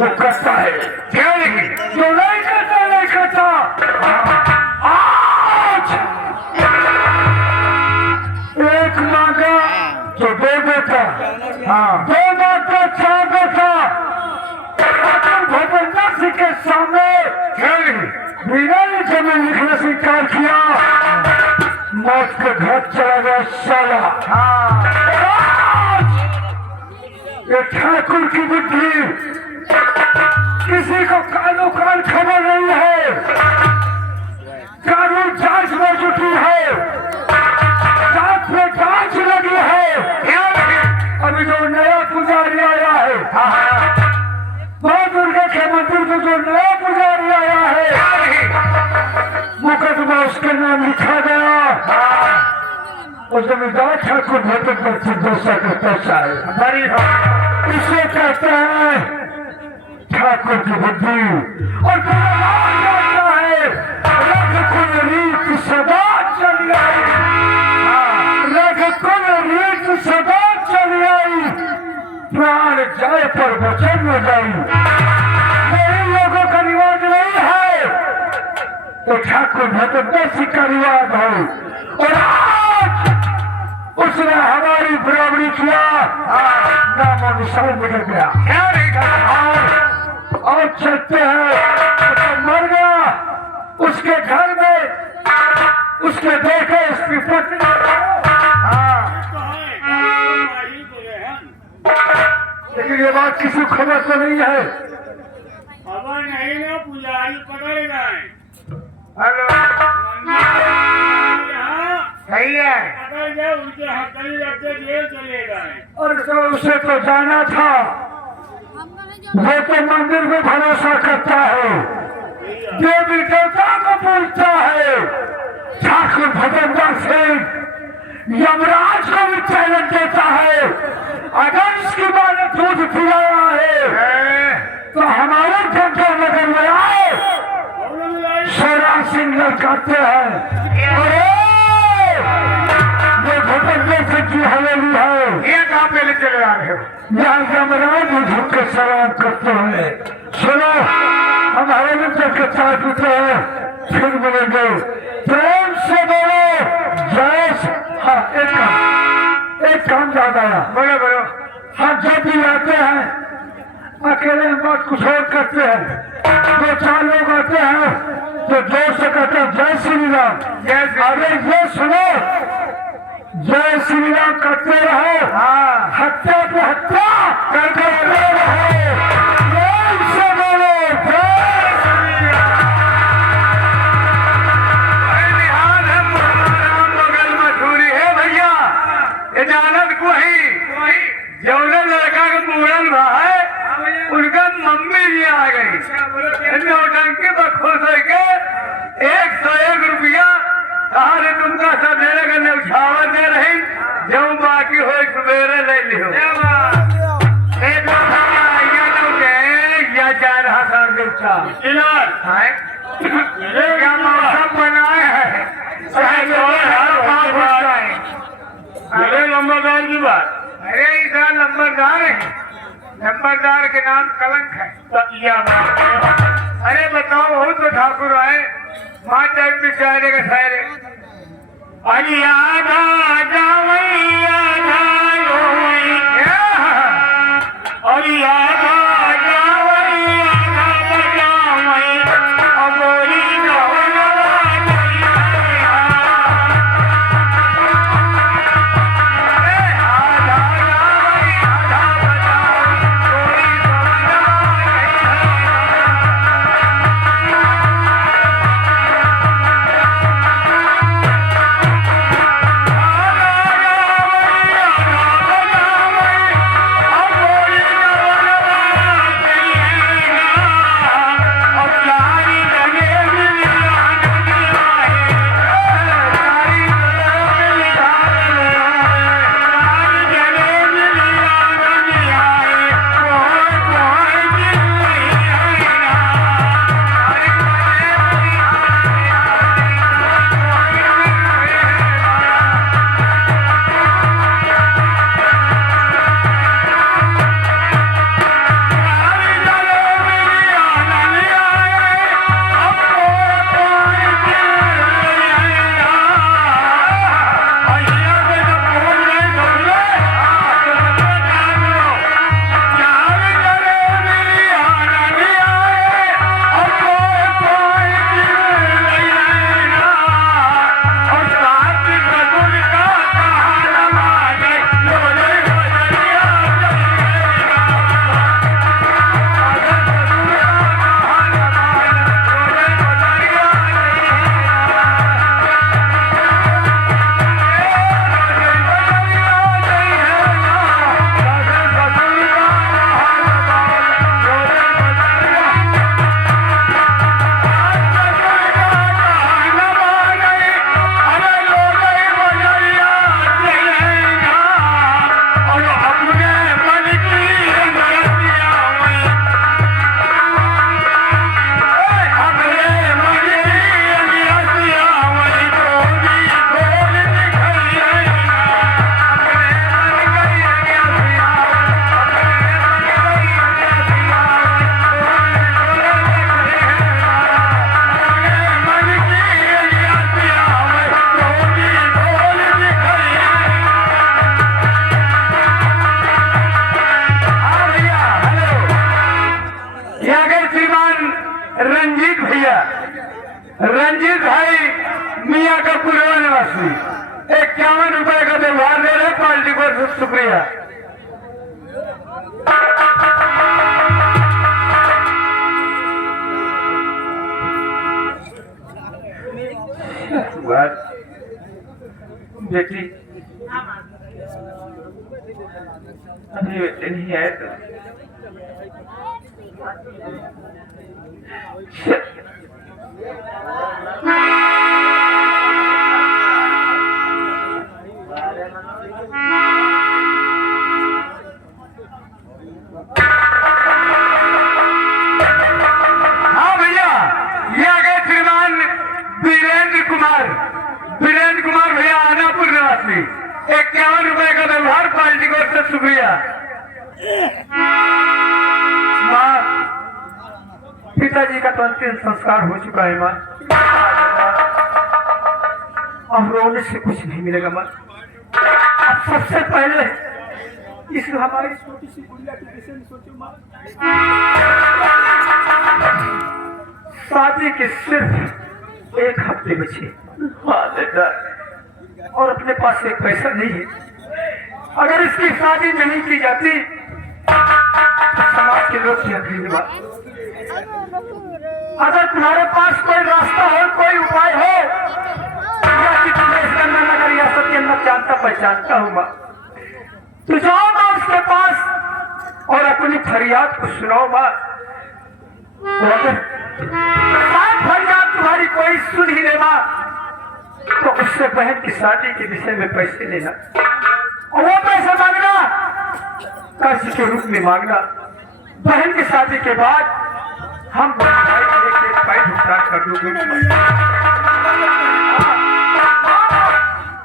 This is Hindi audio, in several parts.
वो करता है। क्यों नहीं? जो नहीं करता नहीं करता। आज एक मांगा तो दे देता, हाँ दो मांगा चार देता। भगवती के सामने क्यों नहीं? मीरा ने जमीन लिखना स्वीकार किया, मौत के घर चला गया साला। ये ठाकुर की बुद्धि, किसी को कानो कान खबर नहीं है। कानून जांच में जुटी है, जांच में जांच लगी है। अभी जो नया पुजारी आया है, मां दुर्गा के मंदिर में जो नया पुजारी आया है, मुकदमा उसके नाम लिखा गया। और जमींदार ठाकुर भगत पर सिद्धोसा का पैसा है, बड़ी इसे कहते हैं ठाकुर की बुद्धि। और कहता है रघुकुल रीत सदा चली आई, रघुकुल रीत सदा चली आई, प्राण जाए पर वचन न जाई। मेरे लोगों का रिवाज नहीं है तो ठाकुर भगत का रिवाज है। और आज उसने हमारी बराबरी किया, नाम निशान बिगड़ गया। क्या नहीं करता? और चलते हैं तो मर गया, उसके घर में उसके बेटे उसकी पत्नी। लेकिन ये बात किसी को खबर तो नहीं है। खबर नहीं ना, पुजारी पकड़ गए। हेलो सही है। पकड़ गए, उनके हथकड़ी रखते जेल चले गए। और तो उसे तो जाना था, वो तो मंदिर में भरोसा करता है, देवी देवता को पूछता है। ठाकुर भगवान सिंह यमराज को भी चैलेंज देता है, अगर इसकी मां ने दूध पिलाया है तो हमारे जंगल नगर में आए। शेरा सिंह लड़काते हैं, अरे ये भगवान सिंह की हवेली है। ये कहाँ पे ले चले आ रहे हो? यहाँ यमराज झुक के सलाम करते हैं। सुनो, हमारे मित्र के चाय पीते हैं, फिर मिलेंगे। प्रेम से बोलो जय। हाँ, एक काम याद आया। बोलो बोलो। हम जब भी आते हैं अकेले हम बात कुछ और करते हैं, दो चार लोग आते हैं तो जोर से कहते हैं जय श्री राम। अरे ये सुनो, जय श्री राम करते रहो, हत्या पे हत्या करते रहो। प्रेम से बोलो जय श्री राम। बगल मशहूरी है भैया, इजाजत को ही जौने लड़का का मुड़न हुआ है, उनका मम्मी जी आ गई। नौटंकी पर खुश होके 101 रुपया कहा रे तुमका सब देने का न्यौछावर दे रही, जो बाकी हो सवेरे ले लियो। या जा रहा सर देवता क्या मौसम बनाए है। अरे नंबरदार की बात, अरे इधर नंबरदार है, नंबरदार के नाम कलंक है। अरे बताओ, हो तो ठाकुर आए, माँ टाइम बेचारे का सारे अरे आधा जावई आधा रोई, अरे आधा जावई आधा बजावई, अबोरी रंजीत भाई मियाँ का पुरवा निवासी 51 रुपए का व्यवहार दे रहे पार्टी को शुक्रिया। बेटी अभी बेटे नहीं आए तो हाँ भैया, ये आ गए श्रीमान वीरेंद्र कुमार भैया आनापुर निवासी 51 रुपए का व्यवहार पार्टी को से शुक्रिया। माँ, पिताजी का तो अंतिम संस्कार हो चुका है माँ, अब रोने से कुछ नहीं मिलेगा माँ। अब सबसे पहले इस हमारी छोटी सी गुड़िया के विषय में सोचो माँ। शादी के सिर्फ 1 हफ्ते बचे। हाँ बेटा, और अपने पास एक पैसा नहीं है। अगर इसकी शादी नहीं की जाती तो समाज के लोग क्या कहेंगे? अगर तुम्हारे पास कोई रास्ता हो, कोई उपाय हो, या कि तुम्हें इसका नगर रियासत के अंदर जानता पहचानता हूँ माँ, तो जाओ माँ उसके पास और अपनी फरियाद को सुनाओ माँ। अगर फरियाद तुम्हारी कोई सुन ही ले माँ, तो उससे बहन की शादी के विषय में पैसे लेना, और वो पैसा मांगना कर्ज के रूप में मांगना। बहन की शादी के बाद हम दोनों भाई एक भाई भुगतान कर दूंगे।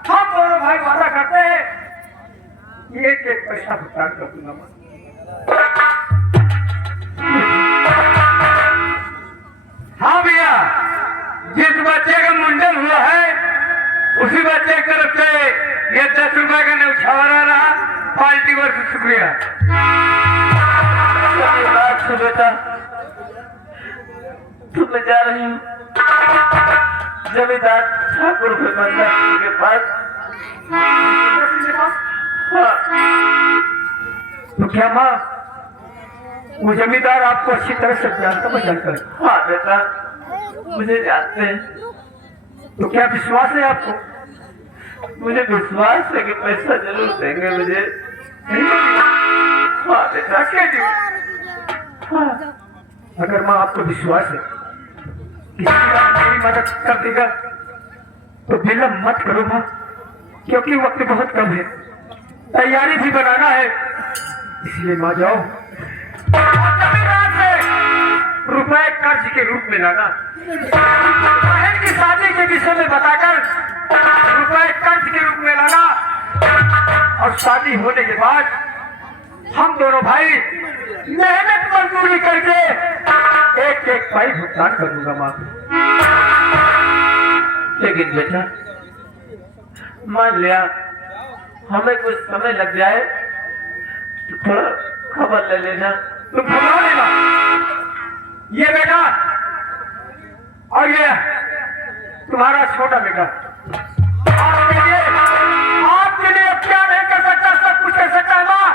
हम दोनों भाई वादा करते हैं एक पैसा भुगतान कर दूंगा। हाँ भैया, जिस बच्चे का मुंडन हुआ है उसी बच्चे की तरफ से ये 10 रुपए का न्यौछावरा रहा पार्टी को शुक्रिया। बेटा तो मैं जा रही हूँ जमींदार ठाकुर के पास। तो क्या माँ, वो जमींदार आपको अच्छी तरह से जानता पहचानता है? हाँ बेटा, मुझे जानते हैं। तो क्या विश्वास है आपको? मुझे विश्वास है कि पैसा जरूर देंगे मुझे। हाँ बेटा, हाँ, अगर माँ आपको विश्वास है किसी का मेरी मदद कर देगा तो विलंब मत करो माँ, क्योंकि वक्त बहुत कम है, तैयारी भी बनाना है। इसलिए माँ जाओ जमींदार से रुपए कर्ज के रूप में लाना। बहन की शादी के विषय में बताकर रुपए कर्ज के रूप में लाना, और शादी होने के बाद हम दोनों भाई मेहनत मजदूरी करके एक भाई भुगतान कर दूंगा माँ। लेकिन बेटा मान लिया हमें कुछ समय लग जाए तो थोड़ा खबर ले लेना। तुम खबर लेना, ये बेटा और ये तुम्हारा छोटा बेटा आपके लिए क्या नहीं कर सकता, सब कुछ कर सकता है माँ।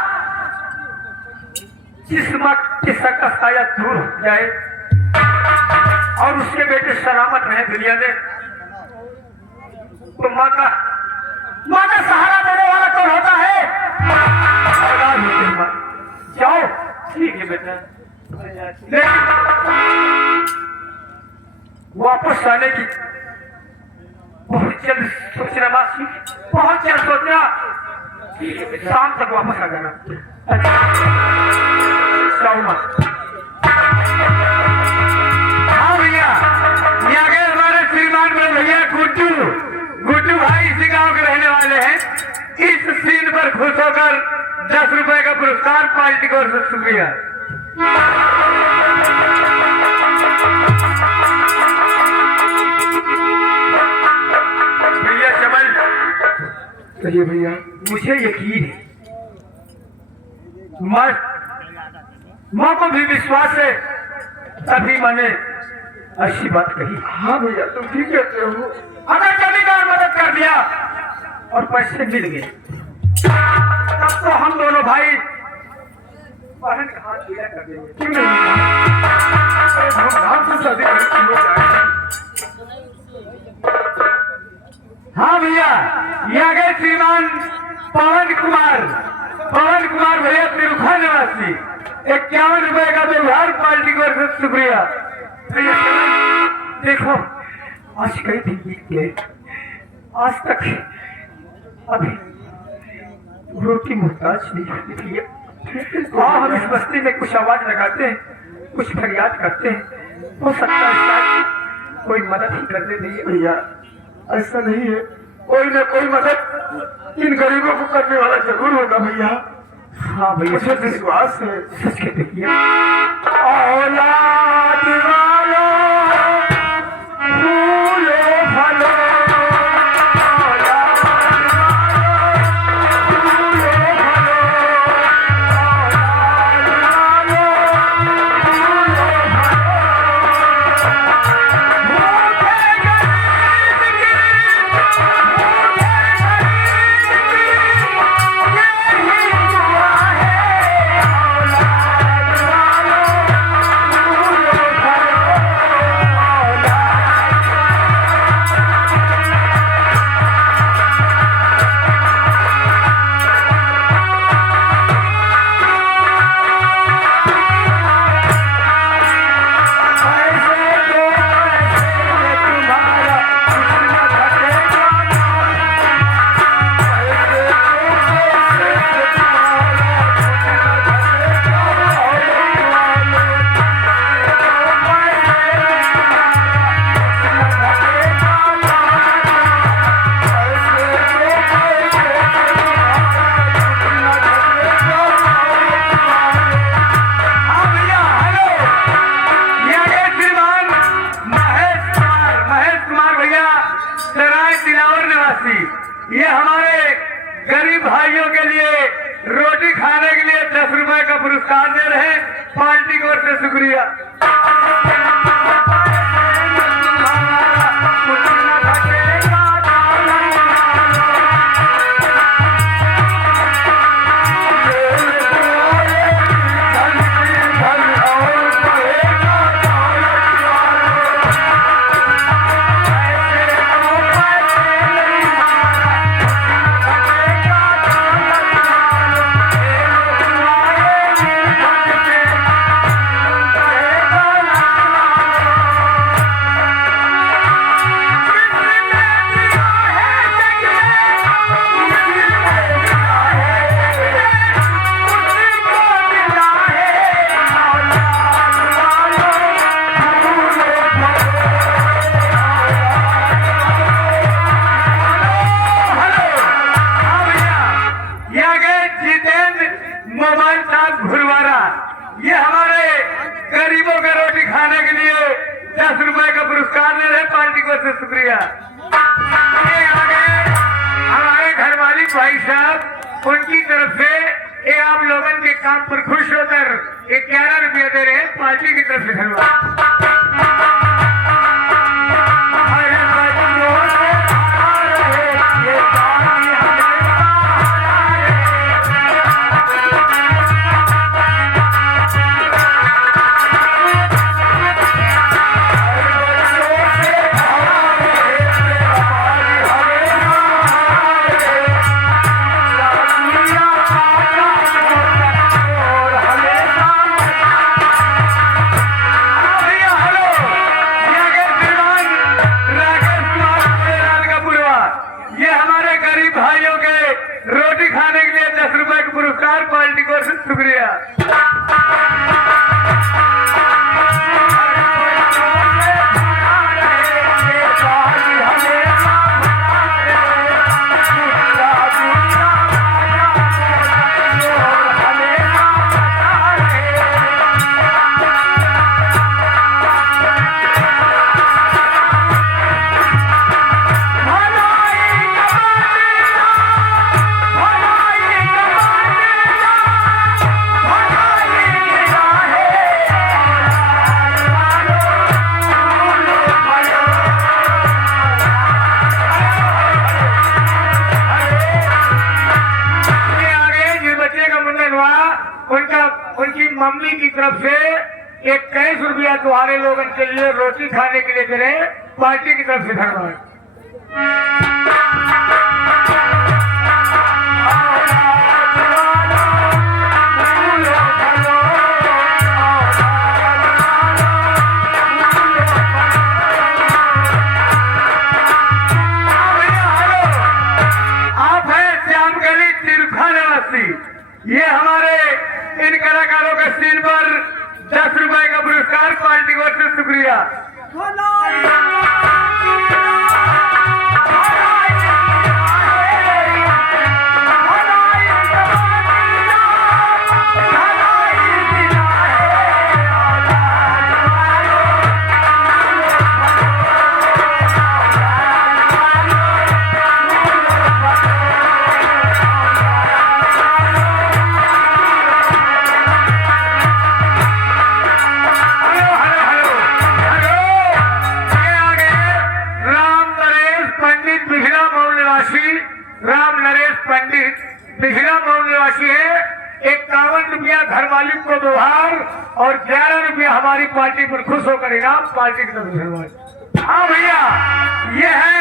जिस माँ की सका साया दूर हो जाए और उसके बेटे सलामत रहे दुनिया में, तो माँ का सहारा देने वाला कौन होता है? जाओ, ठीक है बेटा, लेकिन वापस आने की बहुत जल्द सोचना माँ, बहुत जल्द सोचना। शाम तक वापस आ जाना। जाओ माँ। हाँ भैया, ये आ गए हमारे श्रीमान बड़े भैया गुड्डू भाई, इसी गांव के रहने वाले हैं। इस सीन पर खुश होकर 10 रुपए का पुरस्कार पार्टी को शुक्रिया। भैया चमन, चलिए भैया, मुझे यकीन है माँ को भी विश्वास है, तभी मैंने अच्छी बात कही। हाँ भैया तुम ठीक कहते हो। अगर जमींदार मदद कर दिया और पैसे मिल गए तब तो हम दोनों भाई बहन का हाथ पीला कर देंगे। क्यों नहीं? अरे धूमधाम से शादी करनी हो जाएगी। हाँ भैया, ये आ गए श्रीमान पवन कुमार भैया तिरुखा निवासी। 51 रुपए का व्यवहार पार्टी को ओर से शुक्रिया। देखो आज कई दिन बीत गए, आज तक अभी रोटी मुहताज नहीं हुई भैया। हाँ, हम इस बस्ती में कुछ आवाज लगाते हैं, कुछ फरियाद करते हैं, हो सकता है शायद कोई मदद ही कर दे। नहीं भैया ऐसा नहीं है, कोई न कोई मदद इन गरीबों को करने वाला जरूर होगा भैया। हाँ भैया, मुझे विश्वास है। सच कहते हैं। औलाद वालों, फूलो फलो, औलाद वालों, फूलो फलो, औलाद वालों, फूलो फलो। भूखे गरीब की, भूखे गरीब की, यही दुआ है। औलाद वालों, फूलो ये हमारे गरीब भाइयों के लिए रोटी खाने के लिए 10 रुपए का पुरस्कार दे रहे हैं, पार्टी की ओर से शुक्रिया। ये हमारे गरीबों का रोटी खाने के लिए 10 रुपए का पुरस्कार दे रहे, पार्टी को से शुक्रिया। ये आ गए हमारे घर मालिक भाई साहब, उनकी तरफ से ये आप लोगों के काम पर खुश होकर 11 रुपया दे रहे हैं, पार्टी की तरफ से धन्यवाद। पार्टी को शुक्रिया। उनका उनकी मम्मी की तरफ से 21 रुपया तुम्हारे लोगों के लिए रोटी खाने के लिए दे रहे हैं, पार्टी की तरफ से धन्यवाद। ये हमारे इन कलाकारों के सीन पर 10 रुपए का पुरस्कार पार्टी को से शुक्रिया। राम नरेश पंडित पिछला मऊ निवासी है। 51 रुपया घर मालिक को व्यवहार और 11 रुपया हमारी पार्टी पर खुश होकर इनाम पार्टी की तरफ से। हाँ भैया, ये है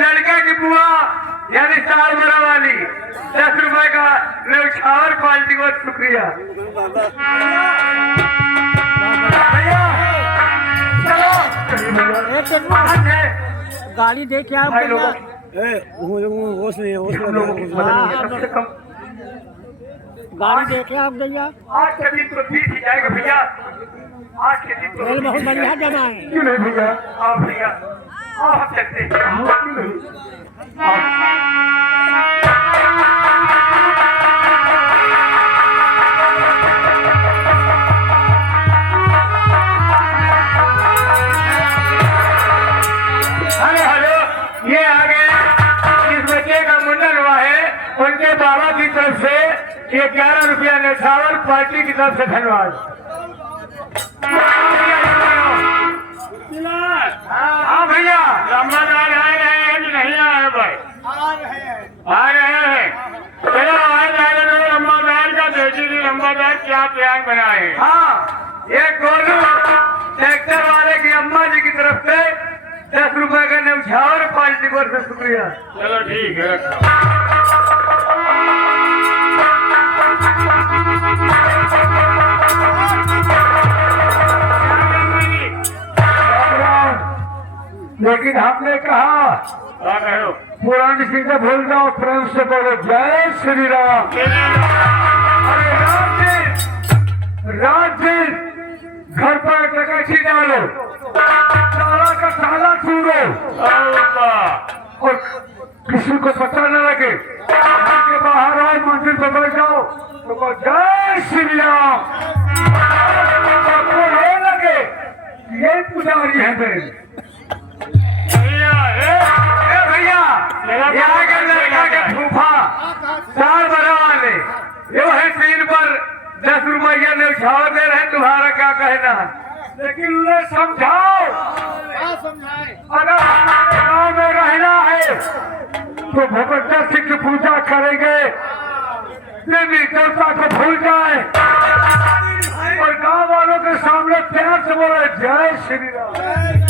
लड़का की बुआ यानी साल बरा वाली 10 रुपए का न्यौछावर पार्टी को शुक्रिया। भैया गाड़ी दे के आप गाड़ी दे के आप भैया आज के दिन तो बीत ही जाएगा भैया, आज के दिन तो रेल बहुत बढ़िया जगह है। क्यों नहीं भैया, आओ भैया आओ, हम चलते हैं। क्यों नहीं ये आगे इस बच्चे का मुंडन हुआ है, उनके बाबा की तरफ से ये 11 रुपया न्यौछावर पार्टी की तरफ से धन्यवाद। हाँ भैया, लंबादार आए रहे हैं कि नहीं आए भाई? आ रहे हैं। चलो आए जाएगा तो लंबादार का बेटी की लंबादार क्या प्लान बनाए। हाँ, ये गोलू ट्रैक्टर वाले की अम्मा जी की तरफ से 10 रुपए का न्यौछावर पार्टी पर से शुक्रिया। चलो ठीक है। लेकिन हमने कहा पुरानी चीजें भूल जाओ, प्रेम से बोलो जय श्री राम। अरे रात दिन घर पर डकैती डालो, ताला का ताला तोड़ो और किसी को पता न लगे, घर के बाहर आए मंदिर पर बैठ जाओ तो कहो जय श्री राम। आपको ये लगे ये पुजारी है मेरे यहाँ के लड़का के फूफा साल बरा वाले ये है सीन पर 10 रुपया न्यौछावर दे रहे, तुम्हारा क्या कहना है? लेकिन उन्हें समझाओ, अगर हमारे गाँव में रहना है तो भगवत सिंह की पूजा करेंगे, देवी देवता को भूल जाए और गाँव वालों के सामने प्यार से बोले जय श्री राम।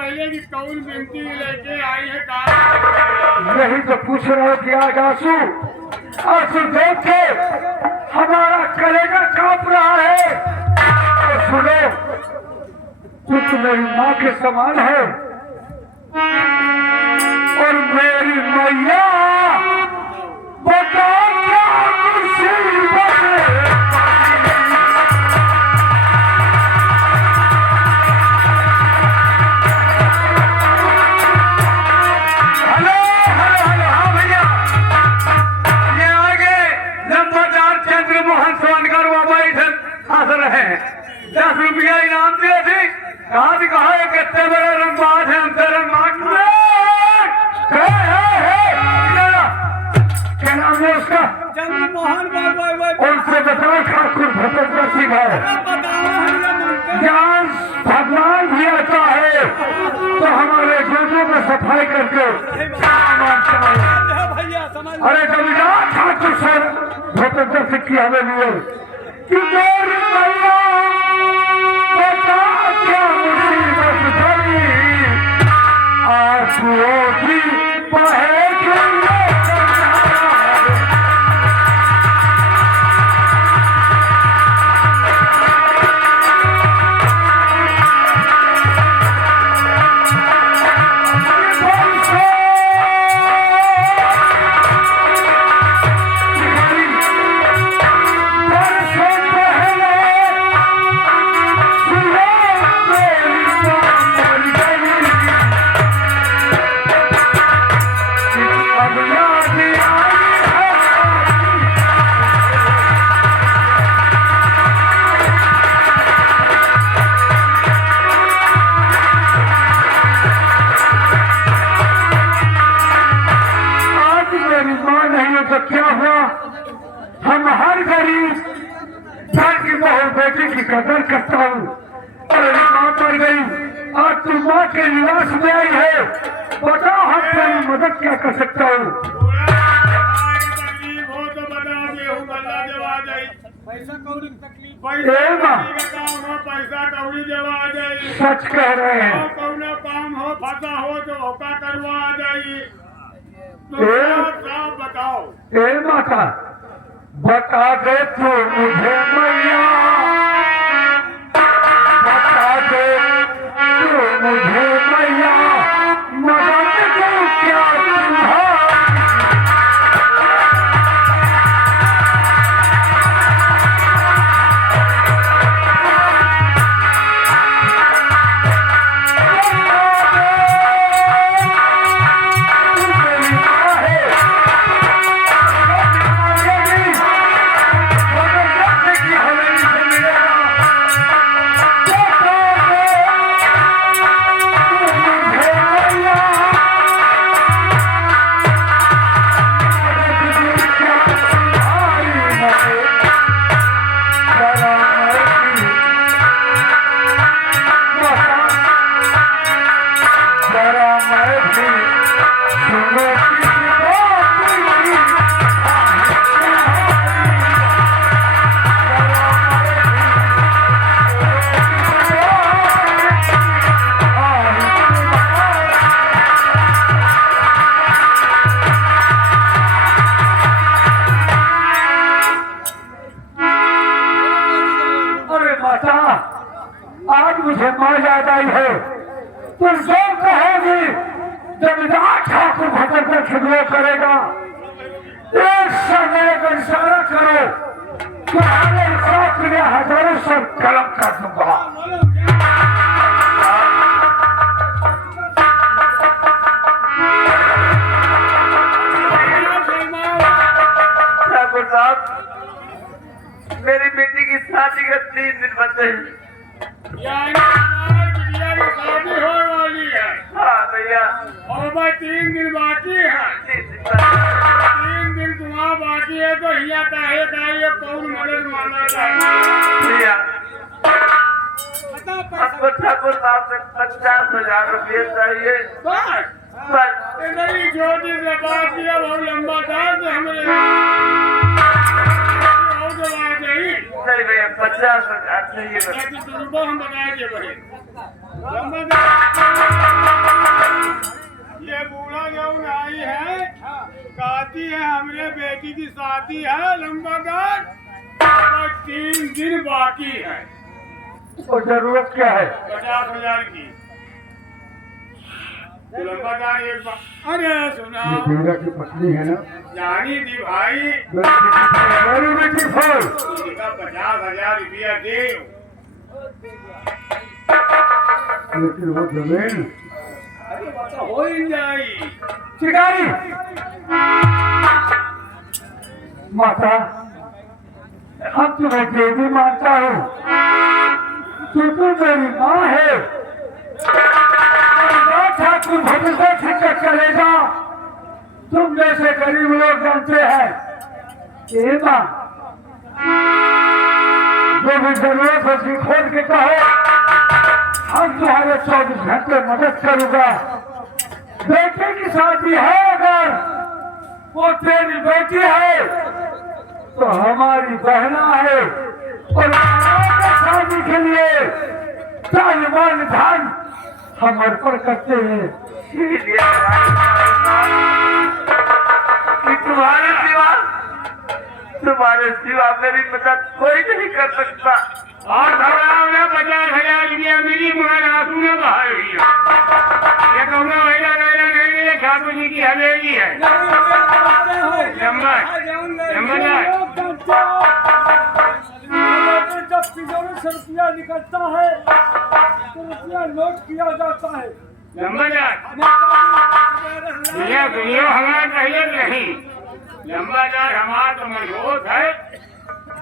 पहले की कौन बिनती लेके आई है कहा? यही तो पूछ रहा हूँ कि आज आंसू आंसू देख के हमारा कलेजा कांप रहा है। तो सुनो, तू तो मेरी माँ के समान है और मेरी मैया बताओ क्या मुसीबत है। हेलो हेलो हेलो, हाँ भैया, ये आगे नंबरदार चंद्रमोहन सोनकर वो बैठे हंस रहे हैं। 10 रुपया इनाम दिए थे। कहा है कितने बड़े रंगबाज है, हमसे रंगबाज क्या नाम है उसका? चंद्रमोहन उनसे बताओ ठाकुर भद्रेंद्र सिंह है। यहाँ भगवान भी आता है तो हमारे जोड़ों में सफाई करके सामान चलाए। भैया समझ अरे जमींदार ठाकुर सर भद्रेंद्र सिंह की हमें लिए कि मेरी मैया बता क्या मुसीबत बनी, आंसुओं की बहे क्यों तो क्या हुआ? हम हर गरीब घर की बहू बेटी की कदर करता हूँ। मेरी माँ मर गई, आज तू माँ के निवास में आई है, बताओ हम तेरी मदद क्या कर सकता हूँ? तकलीफ हो तो बता दे, हूँ बल्ला जब आ जाए। पैसा कौड़ी की तकलीफ पैसा कौड़ी जब आ जाए। सच कह रहे हैं। कौनो काम हो फंसा हो तो होका करवा आ जाइए। तो साफ बताओ। ए माता बता दे तू मुझे मैया, बता दे तू मुझे मैया, मदद को क्या तुम्हारी। आज मुझे माँ याद आई है। तुम जो कहोगी जमींदार ठाकुर भद्रेंद्र सिंह करेगा। एक समय का इशारा करो, तुम्हारे इंसाफ के लिए हजारों सर कलम कर दूंगा। ठाकुर साहब, मेरी बेटी की शादी का 3 दिन बचे हैं। बिटिया की शादी हो वाली है। हाँ भैया, और भाई 3 दिन बाकी है। 3 दिन तुम्हारा बाकी है तो हिया काहे का ये कौन मदद मांगा जाए। भैया हमको ठाकुर साहब से 50,000 रुपये चाहिए। बस बस नहीं, छोटी से बात किया बहुत लंबा टाइम से हमें नहीं भैया, 50,000 चाहिए बस। हम बताएंगे भाई। ये बूढ़ा जौन आई है कहती है हमरे बेटी की शादी है लंबादार और 3 दिन बाकी है और जरूरत क्या है? 50,000 की। तो लंबादार एक बात अरे सुना ये बीरा की पत्नी है ना? जानी थी भाई मेरी बेटी फोड़। इसका 50,000 रुपया दे। लेकिन वो जमीन अरे बता हो ही जाई। शिकारी माता, अब तुम्हें देवी मानता हूँ, तू मेरी माँ है। ठाकुर भगत शिक्षक करेगा, तुम जैसे गरीब लोग जानते हैं। ये माँ, जो भी जरूरत होगी खोल के कहो, हम तुम्हारे 24 घंटे मदद करूंगा। बेटे की शादी है, अगर वो तेरी बेटी है तो हमारी बहना है, और शादी के लिए तालिबान धन हम अर्पण करते हैं। कि तुम्हारे सिवा मेरी मदद कोई नहीं कर सकता। और घबराओ ना, 50,000 रुपया मेरी मगर आंसू में बहा रही है। ये कहूँगा वैला नहीं ठाकुर जी की हवेली है। जब तिजोरी से रुपया निकलता है तो रुपया नोट किया जाता है। दुनिया हमारा पहले नहीं, लंबादार हमारा तो मजबूत है।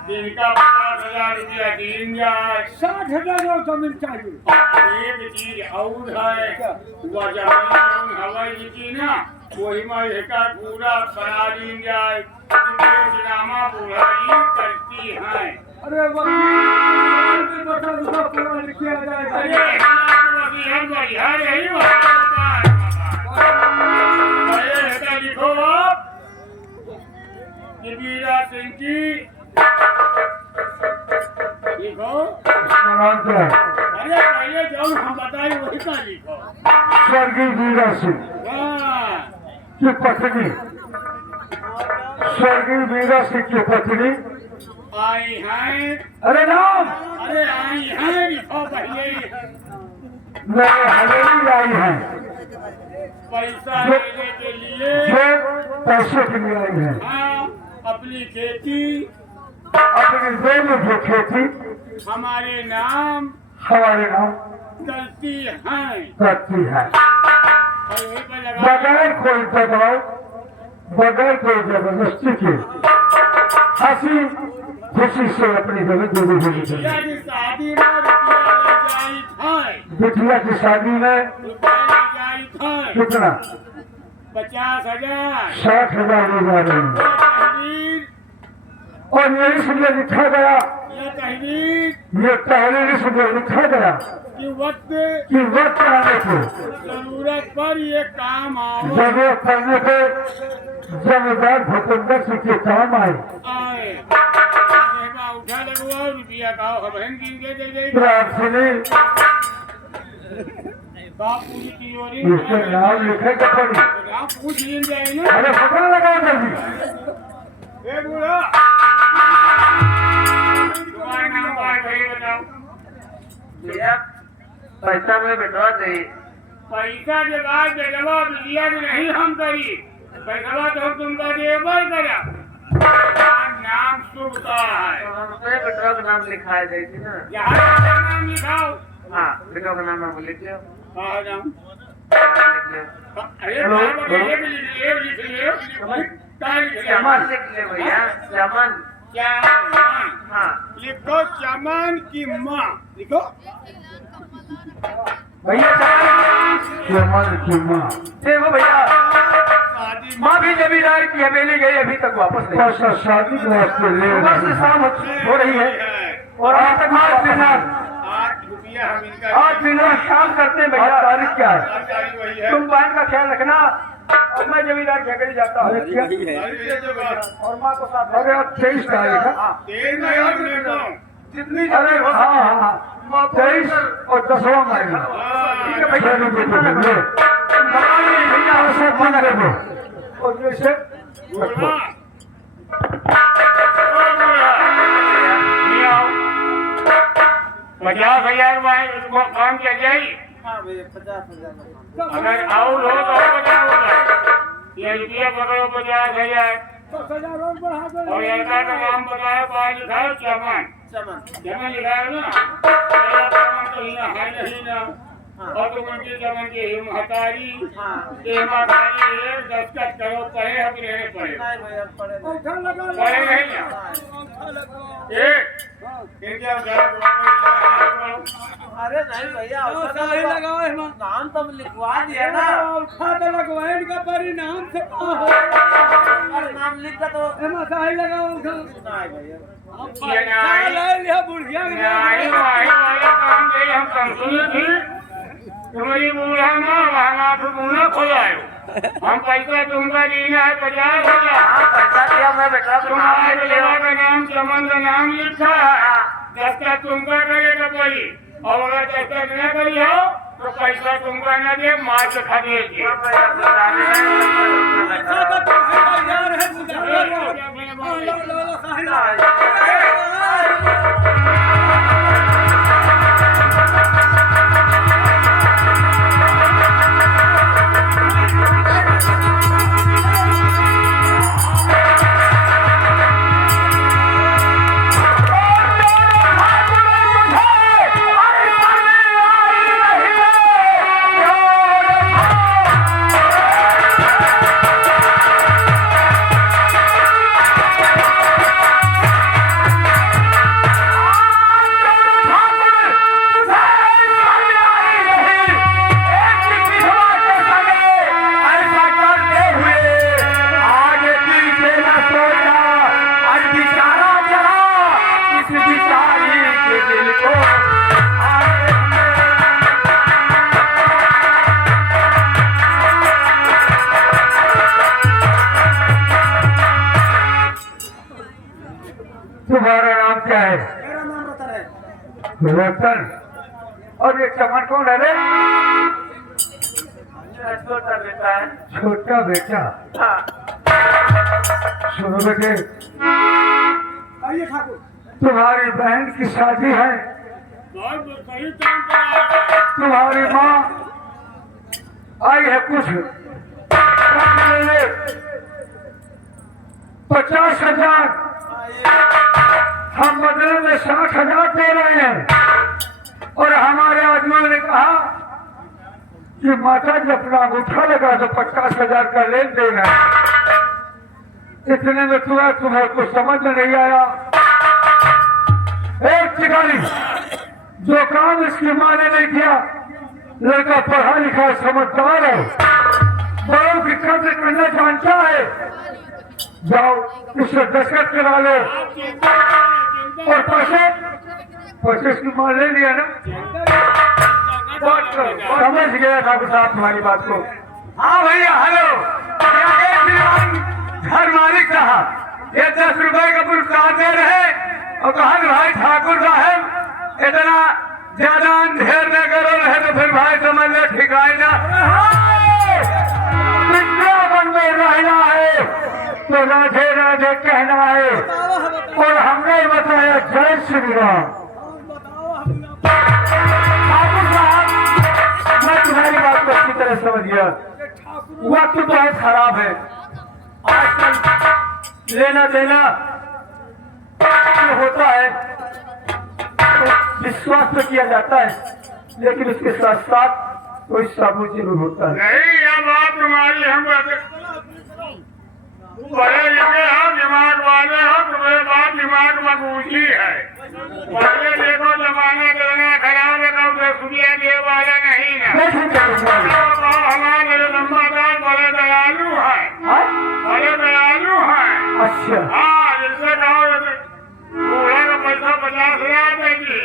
जिनका 50,000 रुपया दिन जाए, 60,000 जमीन चाहिए। एक चीज और है, वह जमीन हवाई की ना वही का पूरा बना दिन जाए। ड्रामा पूरा ही करती है। अरे वकील पूरा लिखा जाएगा। लिखो आप बीरा सिंह की लिखो। नाम क्या है? अरे पहले जो हम बताए वही का लिखो। स्वर्गीय बीरा सिंह की पत्नी, स्वर्गीय बीरा सिंह की पत्नी आई हैं। अरे नाम, अरे आई हैं लिखो पहले। मेरे हवेली आई है, पैसा लेने के लिए। जो पैसे के लिए आई है। हाँ, अपनी खेती, अपनी दोनों जो खेती हमारे नाम हमारे नाम करती हैं। करती है, और यहीं पर लगा बगैर कोई दबाव, बगैर कोई जबरदस्ती के, हंसी खुशी से अपनी जगह जोड़ी हुई है। बिटिया की शादी में रुपया ले जाई था। बिटिया की शादी में रुपया ले जाई था। कितना? 50,000। 60,000 ले जा रहे हैं। ये तहरीर, और ये इसलिए लिखा गया, ये तहरीर ये पहले इसलिए लिखा गया कि वक्त कि वक्त आने पे, जरूरत पर ये काम आओ जरूरत पड़ने पे जमींदार भूपेंद्र सिंह के काम आए। आए। उठा लगवा रुपया का हम गिन के दे बापू की तिजोरी इसमें नाम लिखे के पड़ी। आप पूछ लीन जाए ना। अरे पकड़ लगाओ जल्दी। ए बूढ़ा, तुम्हारा नाम बात है बताओ। भैया पैसा में बिठवा दे। पैसा के बाद जगह बिटिया ने नहीं हम करी, पैसा तो हम तुमका देवर करा। नाम शुभ का है, तो हमने बिठवा का नाम लिखा है थी ना। यहाँ नाम लिखाओ। हाँ, बिठवा का नाम आप लिख लो। हाँ नाम लिख लो। अरे लिख लियो। चमन लिख ले भैया, चमन। चमन। हाँ, लिखो चमन की माँ लिखो। भैया चमन की माँ। देखो भैया, शादी माँ भी जमींदार की हवेली गई, अभी तक वापस नहीं। पैसा शादी के वास्ते ले सुबह से शाम हो रही है और आज तक 8 दिन 8 रुपया हम इनका 8 दिन काम करते हैं भैया। तारीख क्या है? सरकारी वही है। तुम बैंक का ख्याल रखना और मैं जमींदार की हवेली जाता हूँ। अरे क्या? अरे और माँ को साथ अरे अब 23 तारीख है। तेल में हमने को जितनी अरे जल्दी हो हाँ सके। हाँ हाँ 23 और 10वां महीना ठीक है भैया, दोनों को चिंता न दे करो। दो। भगवान ने भैया और सब बंद कर दो और जैसे रखो। पचास हजार काम चल जाए। हाँ भैया 50,000 अगर और हो तो 50,000 ये रुपया पकड़ो 50,000 10,000 और बढ़ा दो और लड़का का नाम बताया पाँच लिखा है चमन चमन चमन लिखा है ना मेरा चमन तो यहाँ है नहीं ना और तुम उनकी चमन की हिमहतारी हिमहतारी एक दस्तखत करो पढ़े हम रहने पड़े नहीं भैया पड़े अंगूठा लगा लो पढ़े नहीं ना अंगूठा लगाओ एक इनके अरे नहीं भैया नहीं लगाओ नाम तो लिखवा दिया ना अंगूठा तो लगवाए इनका परिणाम से कहाँ हो नाम लिख का तो एमा सही लगाओ नहीं भैया ले लिया बुढ़िया नहीं वाला काम दे हम कंसुल थी तुम्हारी बूढ़ा ना वहाँ फिर बूढ़ा खोलायो हम पैसा तुमका देना है 50,000 पैसा दिया मैं बेटा तुम्हारे लड़का का नाम चमन का नाम लिखा है दस्तखत तुमका करेगा कोई और अगर दस्तखत न करी हो तो पैसा तुमका न दे मार के खा देगी तुम्हारा नाम क्या है? मेरा नाम रतन है रतन। और ये चमन कौन है रे? छोटा बेटा है छोटा बेटा। सुनो बेटे आइए ठाकुर तुम्हारी बहन की शादी है बहुत सही काम पर आया तुम्हारी माँ आई है कुछ 50,000 हम बदले में 60,000 दे रहे हैं और हमारे आदमियों ने कहा कि माता जी अपना अंगूठा लगा तो 50,000 का लेन देन है। इतने में तुम्हें कुछ समझ में नहीं आया। एक ठिकानी जो काम इसकी माँ ने नहीं किया, लड़का पढ़ा लिखा समझदार है, बड़ों की कदर करना जानता है, जाओ इससे दस्तखत करा लो और पैसे की माँ ले लिया ना। समझ गया ठाकुर साहब तुम्हारी बात को। हाँ भैया हेलो घर मालिक साहब ये 10 रुपए का पुरस्कार दे रहे और कहा भाई ठाकुर साहब इतना ज्यादा अंधेर न करो रहे तो फिर भाई समझ लो ठिकाए ना वृंदावन में रहना है तो राधे राधे कहना है और हमने बताया जय श्री राम। ठाकुर साहब मैं तुम्हारी बात को अच्छी तरह समझ गया। वक्त बहुत खराब है आजकल, लेना देना जो होता है तो विश्वास तो किया जाता है लेकिन उसके साथ साथ कोई सबूत जरूर होता है। नहीं ये बात तुम्हारी हम बड़े लिखे हो दिमाग वाले हो तुम्हारे बात दिमाग में गूंजी है। पहले देखो जमाना देना खराब है तो सुनिया दे वाला नहीं ना हमारे नंबरदार बड़े दयालु है बड़े दयालु है। अच्छा हाँ जिससे कहो बूढ़ा का पैसा 50,000 देगी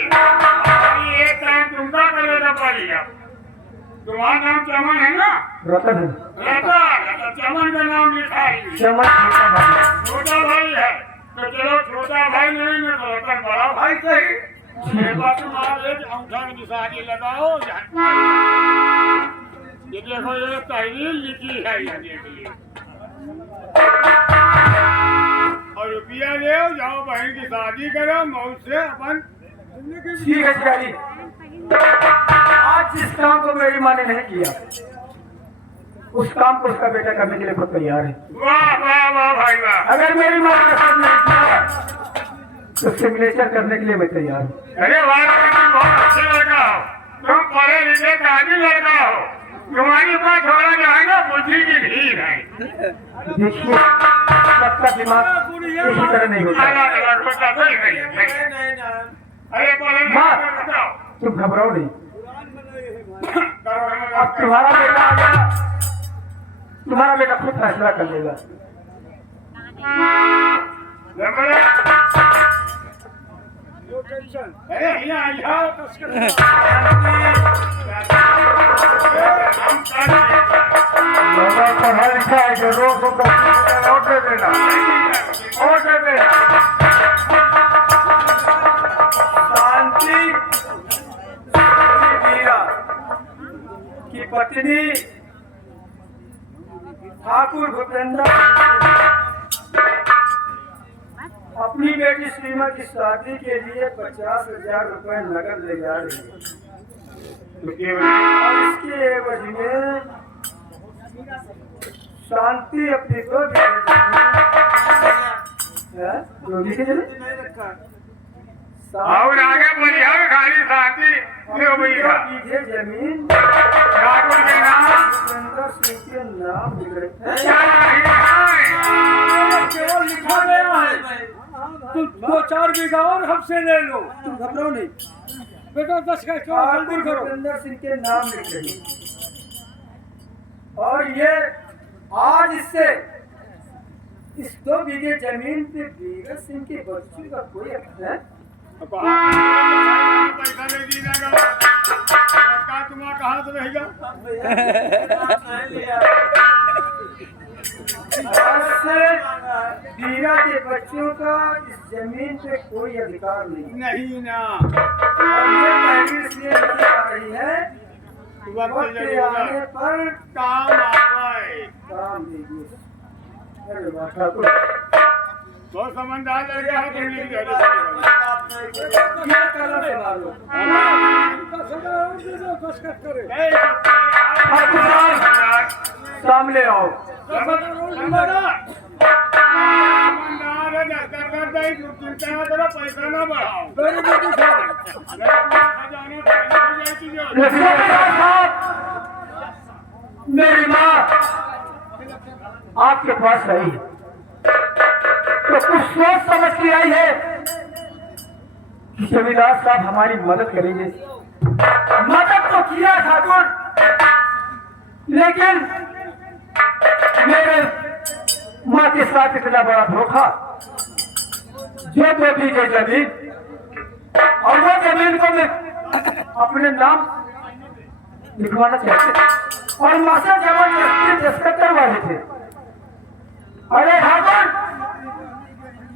एक टाइम तुमका करेगा पड़ेगा। तुम्हारा नाम चमन है ना? रतन रतन चमन का नाम लिखा है चमन छोटा भाई है तो चलो छोटा भाई नहीं ना तो अपन बड़ा भाई सही। ये बात तुम्हारा एक अंगूठा की निशानी लगाओ। ये देखो ये तहरीर लिखी है, ये देखिए। और रुपया ले जाओ, बहन की शादी करो, मौज से अपन। ठीक है जी। आज जिस काम को मेरी माँ ने नहीं किया, उस काम को उसका बेटा करने के लिए खुद तैयार है। वाह वाह वाह भाई वाह। अगर मेरी माँ ने काम नहीं किया तो सिग्नेचर करने के लिए मैं तैयार हूँ। अरे वाह, तुम बहुत अच्छे लड़का हो, तुम पढ़े लिखे काबिल लड़का हो। तुम्हारी बात छोड़ा जाएगा, बुद्धि की ढील है। देखिए सबका दिमाग इसी तरह नहीं होता। अलग अलग होता सही नहीं। अरे माँ तुम घबराओ नहीं, अब तुम्हारा बेटा आ गया, तुम्हारा बेटा खुद फैसला कर लेगा। पढ़ा लिखा है जो रोज को और दे देना, और दे देना। शांति मीरा की पत्नी ठाकुर भूपेंद्र अपनी बेटी सीमा की शादी के लिए 50,000 रुपए नकद ले जा रही है और इसके एवज में शांति अपनी दो और आगे बोलिए खाली शादी बीघे जमीन ठाकुर के नाम भूपेंद्र सिंह के नाम लिख केवल लिखा गया है। तुम 2-4 बीघा और हमसे ले लो, तुम घबराओ नहीं बेटा। 10 का जल्दी करो। भूपेंद्र सिंह के नाम लिख रही और ये आज इससे इस 2 बीघे जमीन पे बीघा सिंह के बच्चों का कोई हक है? पैसा नहीं दीजिएगा, तुम्हारा कहाँ से रहेगा? आज से बीघा के बच्चों का इस जमीन पे कोई अधिकार नहीं ना। और ये तहरीर इसलिए लिखी आ रही है वक्त आने पर काम आए। काम दीजिए। अरे वाह ठाकुर, बहुत समझदार लड़का है, तुम लिख दो। ये कलर से मारो। ठाकुर साहब सामने आओ। चिंता करो, पैसा ना बढ़ाओ। मेरी माँ आपके पास आई है तो कुछ सोच समझ के आई है कि जमींदार साहब हमारी मदद करेंगे। मदद तो किया ठाकुर, लेकिन मेरे माँ के साथ इतना बड़ा धोखा। जो 2 बीघे जमीन और वो जमीन को मैं अपने नाम लिखवाना चाहते और माँ से जबरदस्ती दस्तखत करवाए थे। अरे ठाकुर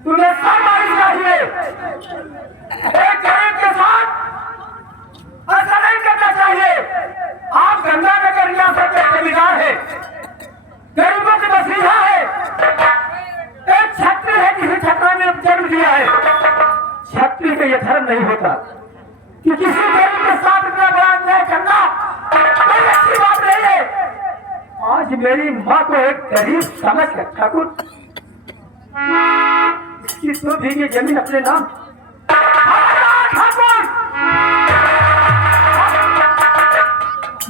तुम्हें सम्मान चाहिए, एक गरीब के साथ ऐसा नहीं करना चाहिए। आप गंगानगर रियासत के जमींदार है, गरीबों के मसीहा है, एक छत्री है जिसे छत्रा ने जन्म दिया है। छत्री का यह धर्म नहीं होता कि किसी गरीब के साथ इतना बड़ा अन्याय करना कोई अच्छी बात नहीं है। आज मेरी माँ को एक गरीब समझ कर ठाकुर इसकी 2 बीघे जमीन अपने नाम। ठाकुर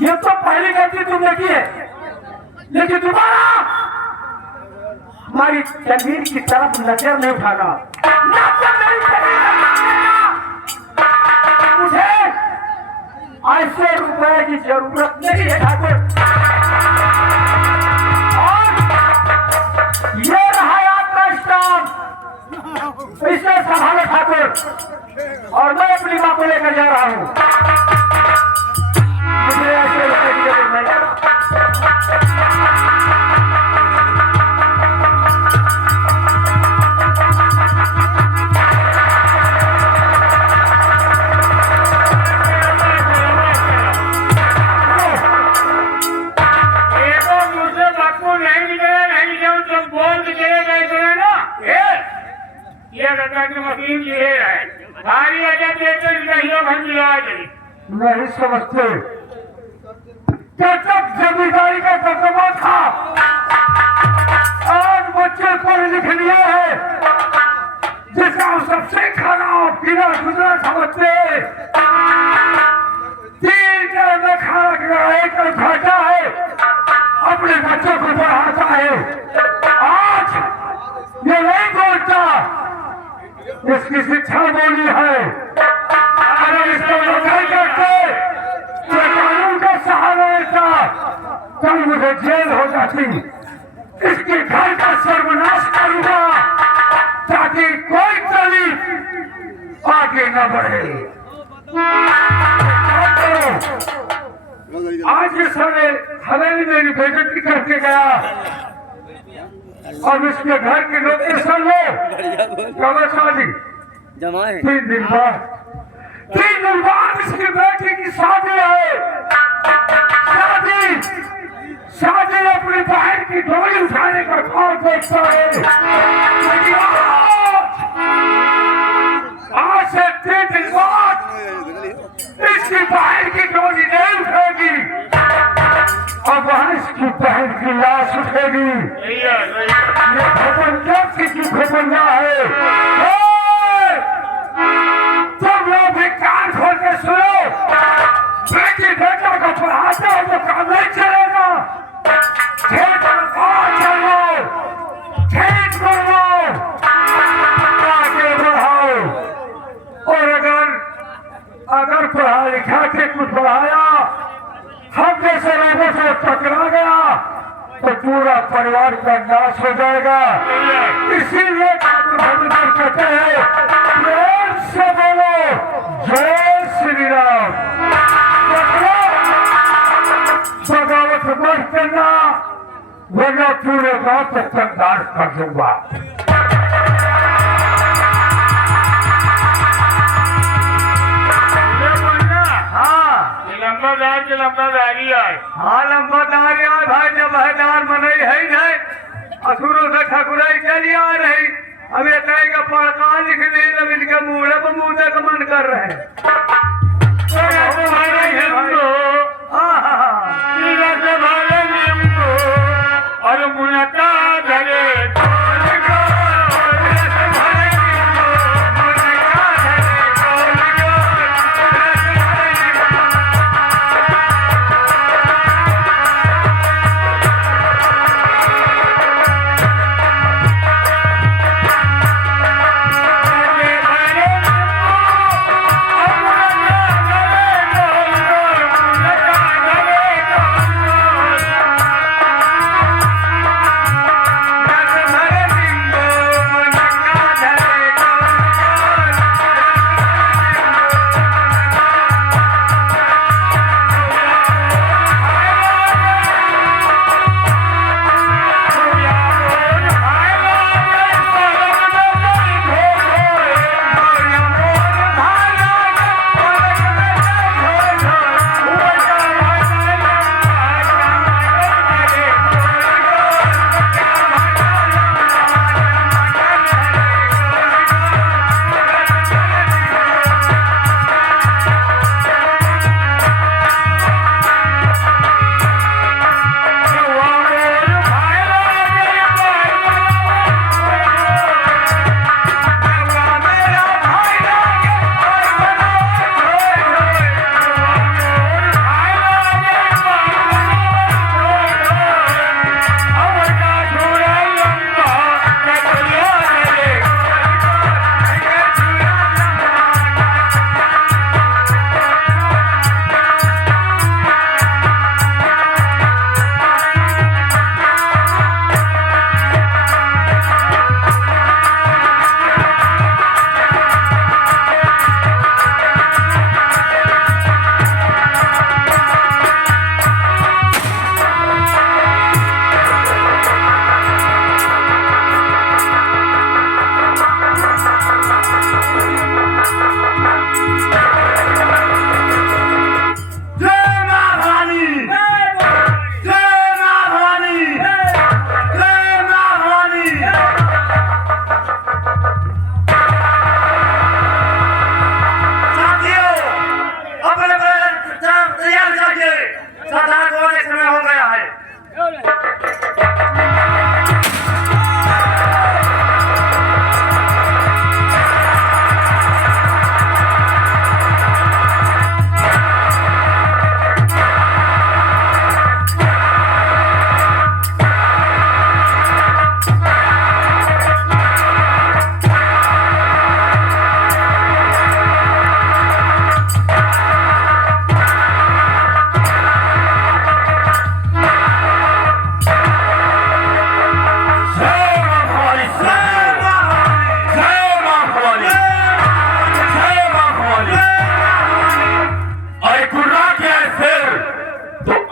ये तो पहली गलती तुमने की है, लेकिन दोबारा हमारी जमीन की तरफ नजर नहीं उठाना। मुझे ऐसे रुपए की जरूरत नहीं है ठाकुर। और ये रहा आपका स्टाफ, इसे संभालो ठाकुर और मैं अपनी माँ को लेकर जा रहा हूँ। मुझे ऐसे रुपए की जरूरत नहीं। आपको नहीं निकला नहीं जाऊँ जब बोल के चले गए थे ना ये गंगा की मशीन ये है भारी वजह देते नहीं घर मिला गई नहीं समझते क्या जब जमींदारी का दबदबा था आज बच्चे पढ़ लिख लिए है जिसका सबसे खाना पीना गुजरा समझते 3 टाइम में खाना खिलाए कर खाता है अपने बच्चों को पढ़ाता है आज ये नहीं बोलता इसकी शिक्षा बोली है अगर इसको नहीं करते तो कानून का सहारा लेता कल मुझे जेल हो जाती इसके घर का सर्वनाश करूंगा ताकि कोई तकलीफ आगे न बढ़े आज ये सारे हवेली मेरी बेइज्जती करके गया और इसके घर के लोकेशन लो कवर शादी जमाए 3 दिन बाद इसकी बेटी की शादी है शादी अपनी बहन की डोली उठाने का भाव देखता है लेकिन आज से 3 दिन बाद इसकी बहन की डोली नहीं उठेगी और वहां इसकी बहन की लाश उठेगी ये भोपंजा की भोपंजा है तुम लोग भी कान खोल के सुनो बेटी बेटा को पढ़ाते हो तो काम नहीं चलेगा खेत चलो खेत करो आगे बढ़ाओ और अगर पढ़ा लिखा के कुछ बढ़ाया हम जैसे लोगों से टकरा गया तो पूरा परिवार का नाश हो जाएगा इसीलिए कहते हैं प्रेम से बोलो जय श्री राम बगावत मत करना वरना पूरे गांव तक संघर्ष कर दूंगा लंबादारी आए हाँ लंबादारी आए भाई जब हैदार मनई है नहीं असुरों से ठकुराई चली आ रही अब ये कहेगा पढ़ा लिख ली अब इनके मुँह पर मुँह का मन कर रहे हैं और मुनका धरे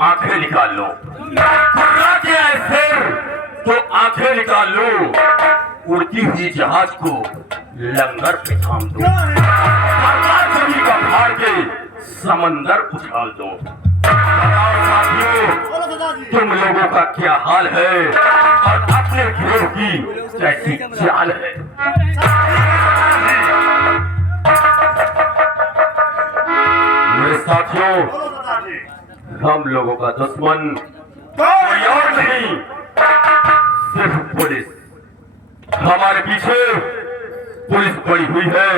आंखें निकाल लो, घुर्रा के ऐसे तो आंखें निकाल लो, उड़ती हुई जहाज को लंगर पे थाम दो, जमी का फाड़ के समंदर उछाल दो। बताओ साथियों, तुम लोगों का क्या हाल है और अपने गिरोह की कैसी चाल है? मेरे साथियों, हम लोगों का दुश्मन कोई और नहीं, सिर्फ पुलिस। हमारे पीछे पुलिस पड़ी हुई है,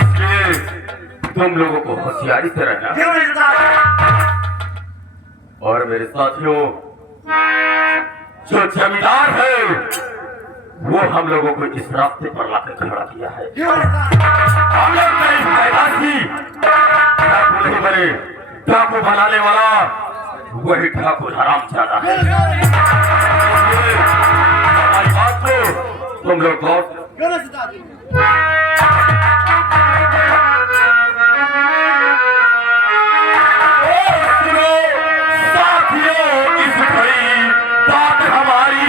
इसलिए तुम लोगों को होशियारी से रहना। और मेरे साथियों, जो जमींदार है वो हम लोगों को इस रास्ते पर लाकर खड़ा किया है। हम लोग कहीं पैदा थी, नहीं बने, डाकू बनाने वाला वही ठाकुर हरामजादा है। हमारी बात को तुम लोग गौर सुनो साथियों, इस बड़ी बात हमारी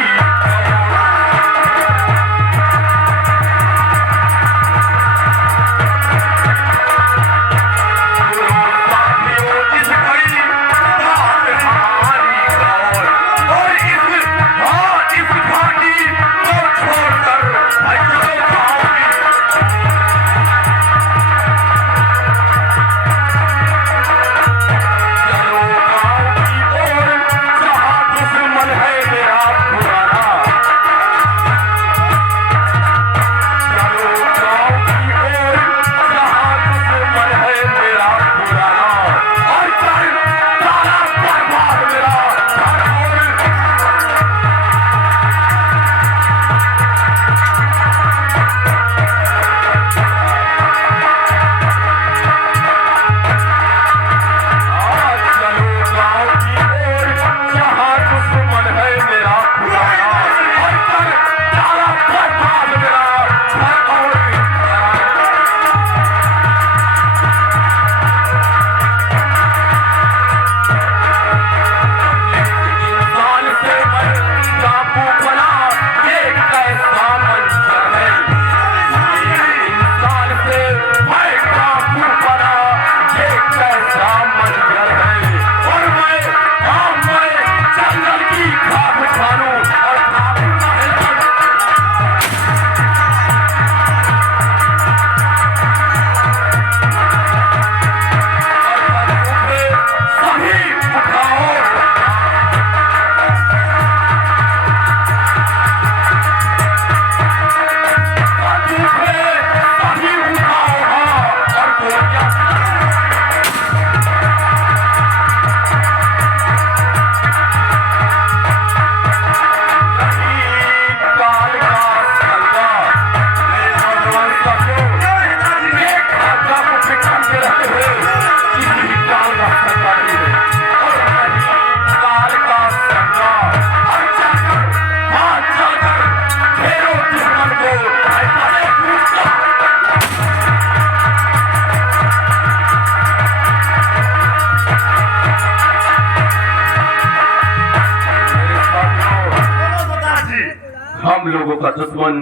हम लोगों का दुश्मन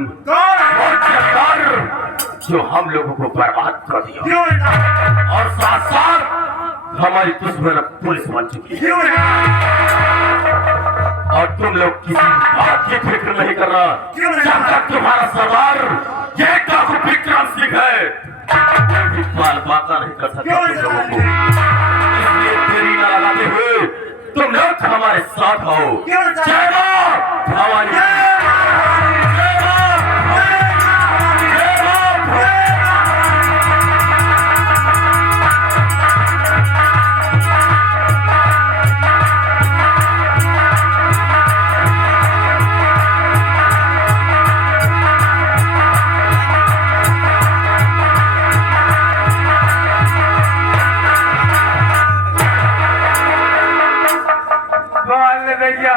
जो हम लोगों को बर्बाद कर दिया और साथ साथ हमारी दुश्मन पुलिस बन चुकी है। और तुम लोग किसी बात की फिक्र नहीं कर रहा, जब तक तुम्हारा सरदार ये डाकू विक्रम सिंह है कोई भी बाल बाका नहीं कर सकता तुम लोगों को। इसलिए देरी न लगाते हुए तुम लोग हमारे साथ आओ। क्यों साहब? जय मां भवानी। जय मां भैया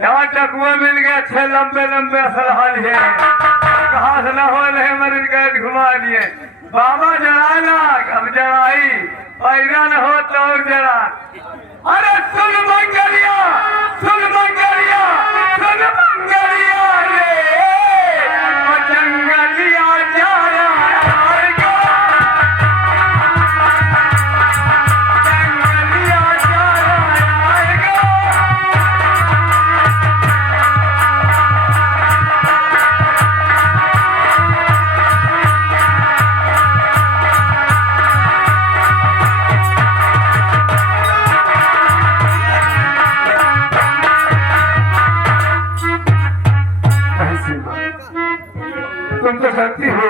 यहाँ टकुआ मिल गया, छह लंबे लंबे सलहान है, कहाँ से न हो रहे मरीन गैस घुमा लिए। बाबा जलाना अब जलाई, पैरा न हो तो जला। अरे सुन मंगलिया, सुन मंगलिया, सुन मंगलिया रे, ओ जंगलिया जा आएगा, जंगलिया जा आएगा। तुम तो जानती हो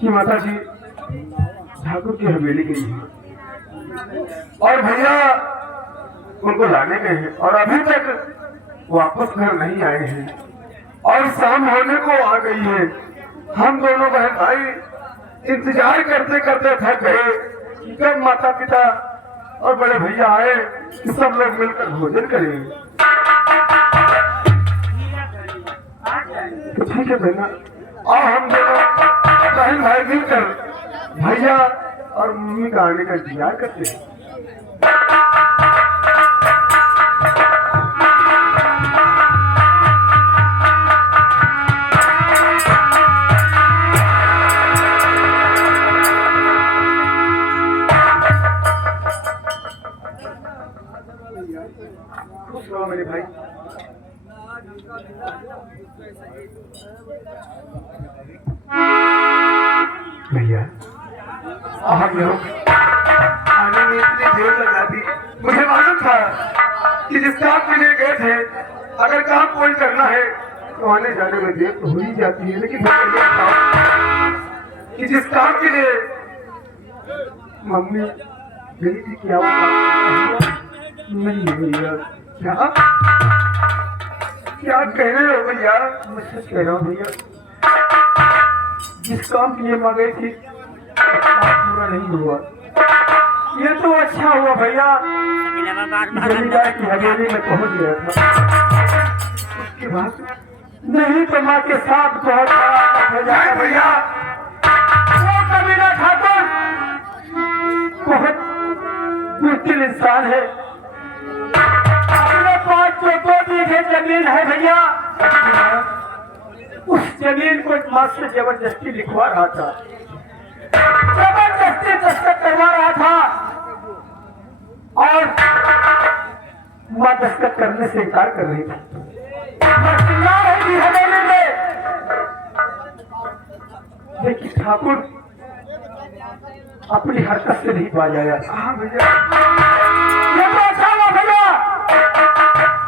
कि माता जी ठाकुर की हवेली गई है और भैया उनको लाने गए हैं और अभी तक वापस घर नहीं आए हैं और शाम होने को आ गई है। हम दोनों बहन भाई इंतजार करते करते थक गए कि कब माता पिता और बड़े भैया आए कि सब लोग मिलकर भोजन करेंगे। तो ठीक है बहना, और हम दोनों बहन भाई मिलकर भैया और मम्मी का आने का इंतजार करते हैं। खुश रहो मेरे भाई। भैया हम लोग आने में इतनी देर लगा दी। मुझे मालूम था कि जिस काम के लिए गए थे अगर काम कोई करना है तो आने जाने में देर तो हो ही जाती है, लेकिन मुझे ये बताओ कि जिस काम के लिए मम्मी गई थी क्या वो काम नहीं भैया? क्या क्या कह रहे हो भैया? मैं सच कह रहा हूँ भैया, जिस काम के लिए माँ गई थी पूरा नहीं हुआ। ये तो अच्छा हुआ भैया जमींदार की हवेली में पहुंच गया था, उसके बाद नहीं तो माँ के साथ बहुत खराब हो जाए भैया। वो कमीना ठाकुर बहुत मुश्किल इंसान है। अपने पास जो 2 बीघे जमीन है भैया, उस जमीन को माँ से जबरदस्ती लिखवा रहा था, जबरदस्ती दस्तखत करवा रहा था और माँ दस्तखत करने से इनकार कर रही थी। मैं चिल्ला रही थी हवेली में, लेकिन ठाकुर अपनी हरकत से नहीं बाज आया। हाँ भैया, ये तो अच्छा हुआ भैया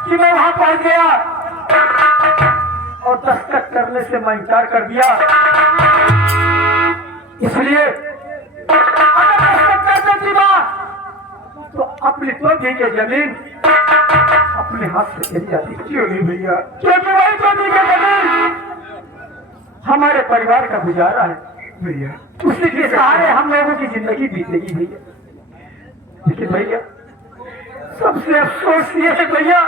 कि मैं वहां पहुंच गया और दस्तखत करने से मैं इनकार कर दिया। इसलिए अगर दस्तखत कर देती मां तो अपनी 2 बीघे जमीन अपने हाथ से चली जाती। क्यों नहीं भैया? क्योंकि वही 2 बीघे जमीन हमारे परिवार का गुजारा है भैया, उसी के सहारे हम लोगों की जिंदगी बीतेगी भैया। लेकिन भैया सबसे अफसोस ये है भैया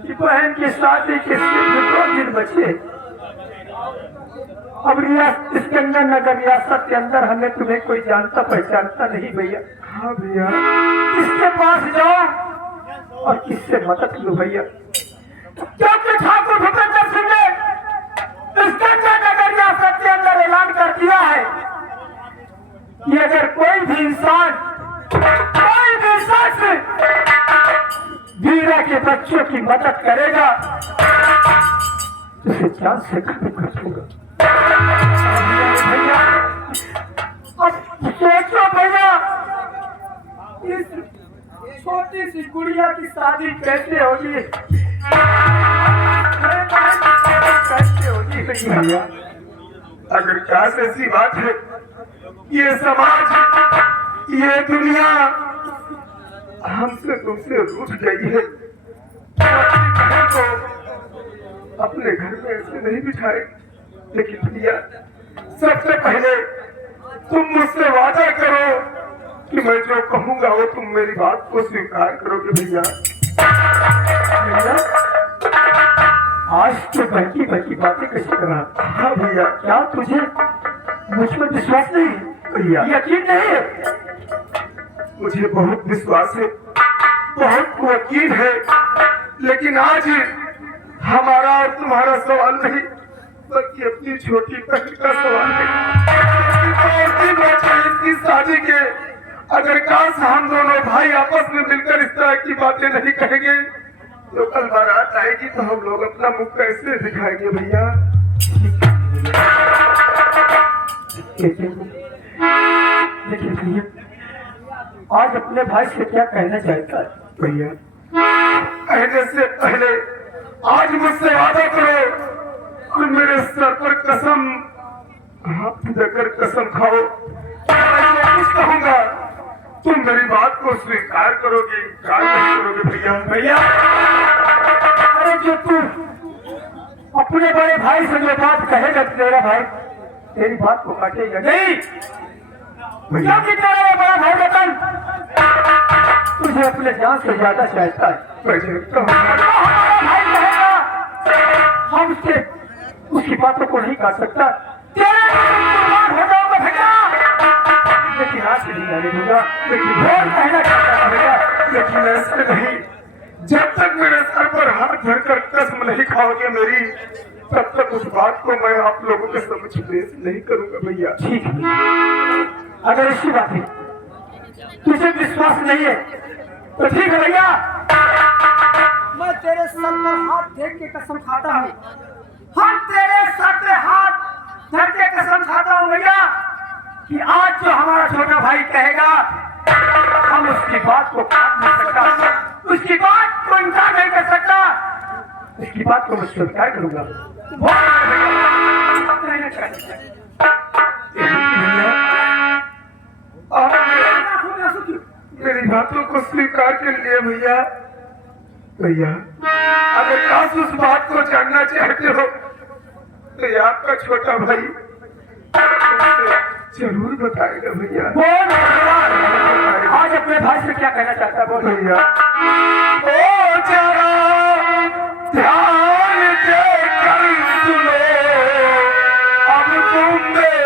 कि बहन की शादी के सिर्फ 2 दिन बचे। अब सिकंदर नगर रियासत के अंदर हमें तुम्हें कोई जानता पहचानता नहीं भैया। हाँ भैया, किसके पास जाओ और किससे मदद लो भैया? क्योंकि ठाकुर भूपेंद्र सिंह ने सिकंदर नगर रियासत के अंदर ऐलान कर दिया है कि अगर कोई भी इंसान, कोई भी शख्स वीरा के बच्चों की मदद करेगा उसे जान से खत्म कर दूंगा। भैया अब सोचो भैया, छोटी सी गुड़िया की शादी कैसे होगी? कैसे होगी भैया अगर क्या ऐसी बात है, ये समाज ये दुनिया हमसे तुमसे रूठ गई है, अपनी बहन को अपने घर में ऐसे नहीं बिठाए। लेकिन भैया सबसे पहले तुम मुझसे वादा करो कि मैं जो कहूंगा वो तुम मेरी बात को स्वीकार करोगे। भैया आज तो बल्कि बल्कि बातें कैसे करा? हाँ भैया, क्या तुझे मुझ पर विश्वास नहीं भैया? यकीन नहीं है? मुझे बहुत विश्वास है, बहुत यकीन है, लेकिन आज हमारा और तुम्हारा सवाल नहीं बल्कि अपनी छोटी बहन का सवाल है। इसकी शादी के अगर काश हम दोनों भाई आपस में मिलकर इस तरह की बातें नहीं कहेंगे तो कल बारात आएगी तो हम लोग अपना मुख कैसे दिखाएंगे भैया? देखिए भैया, आज अपने भाई से क्या कहना चाहता है? भैया कहने से पहले आज मुझसे वादा करो और मेरे सर पर कसम हाथ देकर कसम खाओ, मैं जो कुछ कहूंगा तुम मेरी बात को स्वीकार करोगे, क्या नहीं करोगे? भैया भैया अरे जो तू अपने बड़े भाई से जो बात कहेगा तेरा भाई तेरी बात को काटेगा नहीं। क्योंकि तेरा बड़ा भाई रतन तुझे अपने जान से ज्यादा चाहता है। भाई कहेगा हम उसकी बातों को नहीं काट सकता। तेरे हो जाओगे भैया, लेकिन आज से नहीं जाने दूंगा। लेकिन बहुत कहना चाहता है भैया, लेकिन ऐसे नहीं। जब तक मेरे सर पर हाथ धरकर कसम नहीं खाओगे मेरी, तब तक उस बात को मैं आप लोगों के समझ पेश नहीं करूंगा भैया। ठीक है, अगर ऐसी बात है तुझे विश्वास नहीं है तो ठीक है भैया, मैं तेरे सर पर हाथ फेंक के कसम खाता हूँ। हम तेरे सर पे हाथ धर के कसम खाता हूँ भैया कि आज जो हमारा छोटा भाई कहेगा हम उसकी बात को काट नहीं सकता, उसकी बात को इनकार नहीं कर सकता, उसकी बात को मैं स्वीकार करूंगा। मेरी बातों को स्वीकार कर लिया भैया। भैया अगर काश उस बात को जानना चाहते हो तो ये आपका छोटा भाई जरूर बताएगा भैया। बोल आज अपने भाई से क्या कहना चाहता है? बोल भैया। ओ जरा ध्यान देकर सुनो अब तुम मेरे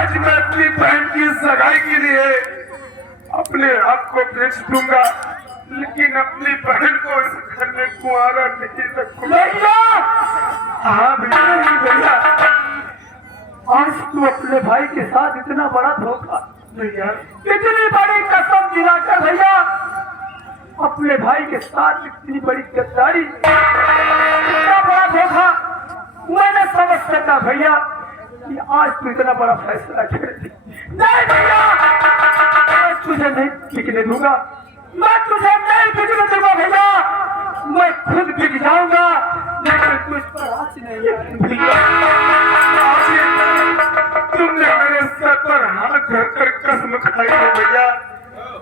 आज मैं अपनी बहन की सगाई के लिए अपने हक को बेच दूंगा, लेकिन अपनी बहन को इस घर में कुंवारा नहीं रखूंगा। हाँ भैया, आज तू अपने भाई के साथ इतना बड़ा धोखा, भैया इतनी बड़ी कसम दिलाकर भैया अपने भाई के साथ इतनी बड़ी गद्दारी, इतना बड़ा धोखा मैंने समझ सका भैया कि आज तू इतना बड़ा फैसला कर दी। नहीं भैया, मैं तुझे नहीं बिकने दूंगा, मैं तुझे नहीं बिकने दूंगा भैया, मैं खुद बिक जाऊंगा, लेकिन तुझ पर आज नहीं है भैया। तुमने मेरे सर पर हाथ धरकर कसम खाई है भैया,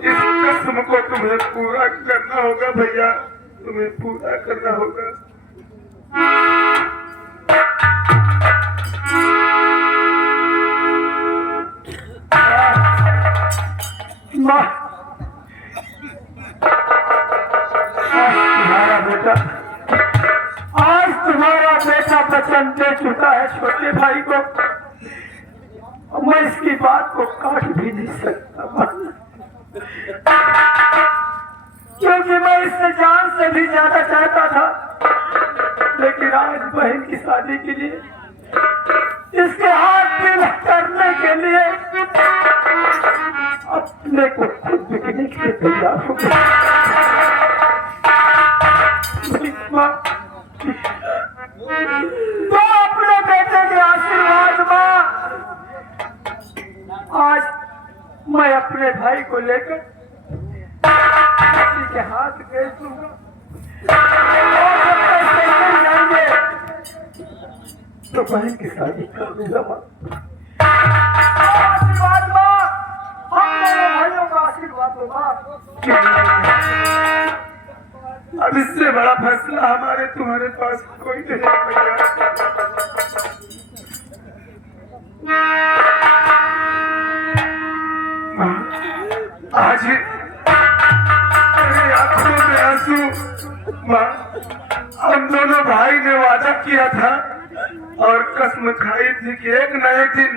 इस कसम को तुम्हें पूरा करना होगा भैया, तुम्हें पूरा करना होगा। माँ, तुम्हारा बेटा, आज तुम्हारा बेटा वचन दे चुका है छोटे भाई को, मैं इसकी बात को काट भी नहीं सकता, क्योंकि मैं इससे जान से भी ज्यादा चाहता था, लेकिन आज बहन की शादी के लिए इसके हाथ में करने के लिए अपने को खुद बिकने के लिए तैयार हो गया। तो अपने बेटे के आशीर्वाद मां, आज मैं अपने भाई को लेकर किसी के हाथ भेज दूंगा, और जब पैसे मिल जाएंगे तो बहन की शादी कर दूंगा। आशीर्वाद मां, हम दोनों भाइयों का आशीर्वाद दो मां। अब इससे बड़ा फैसला हमारे तुम्हारे पास कोई नहीं भैया। आज मेरी आंखों में आंसू, माँ हम दोनों भाई ने वादा किया था और कसम खाई थी कि एक न एक दिन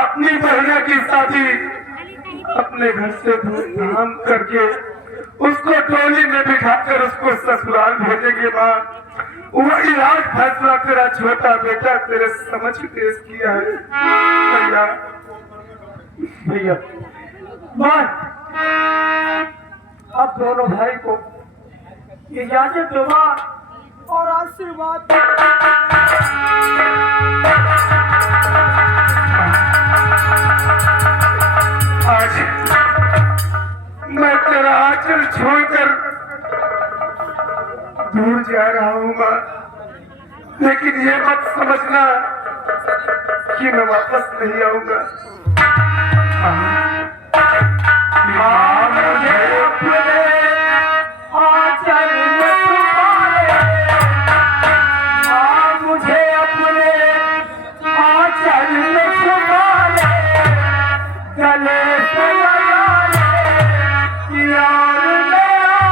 अपनी बहना की शादी अपने घर से धूमधाम करके उसको टोली में बिठाकर उसको ससुराल भेजेंगे। माँ वही आज फैसला तेरा छोटा बेटा तेरे समझ पेश किया है भैया। भैया माँ, अब दोनों भाई को इजाजत दो माँ और आशीर्वाद दो। आज मैं तेरा आंचल छोड़कर दूर जा रहा हूँ माँ, लेकिन ये मत समझना कि मैं वापस नहीं आऊंगा। माँ मुझे अपने आंचल में छुपा ले, माँ मुझे अपने आंचल में छुपा ले, गले से लगा ले यार मेरा।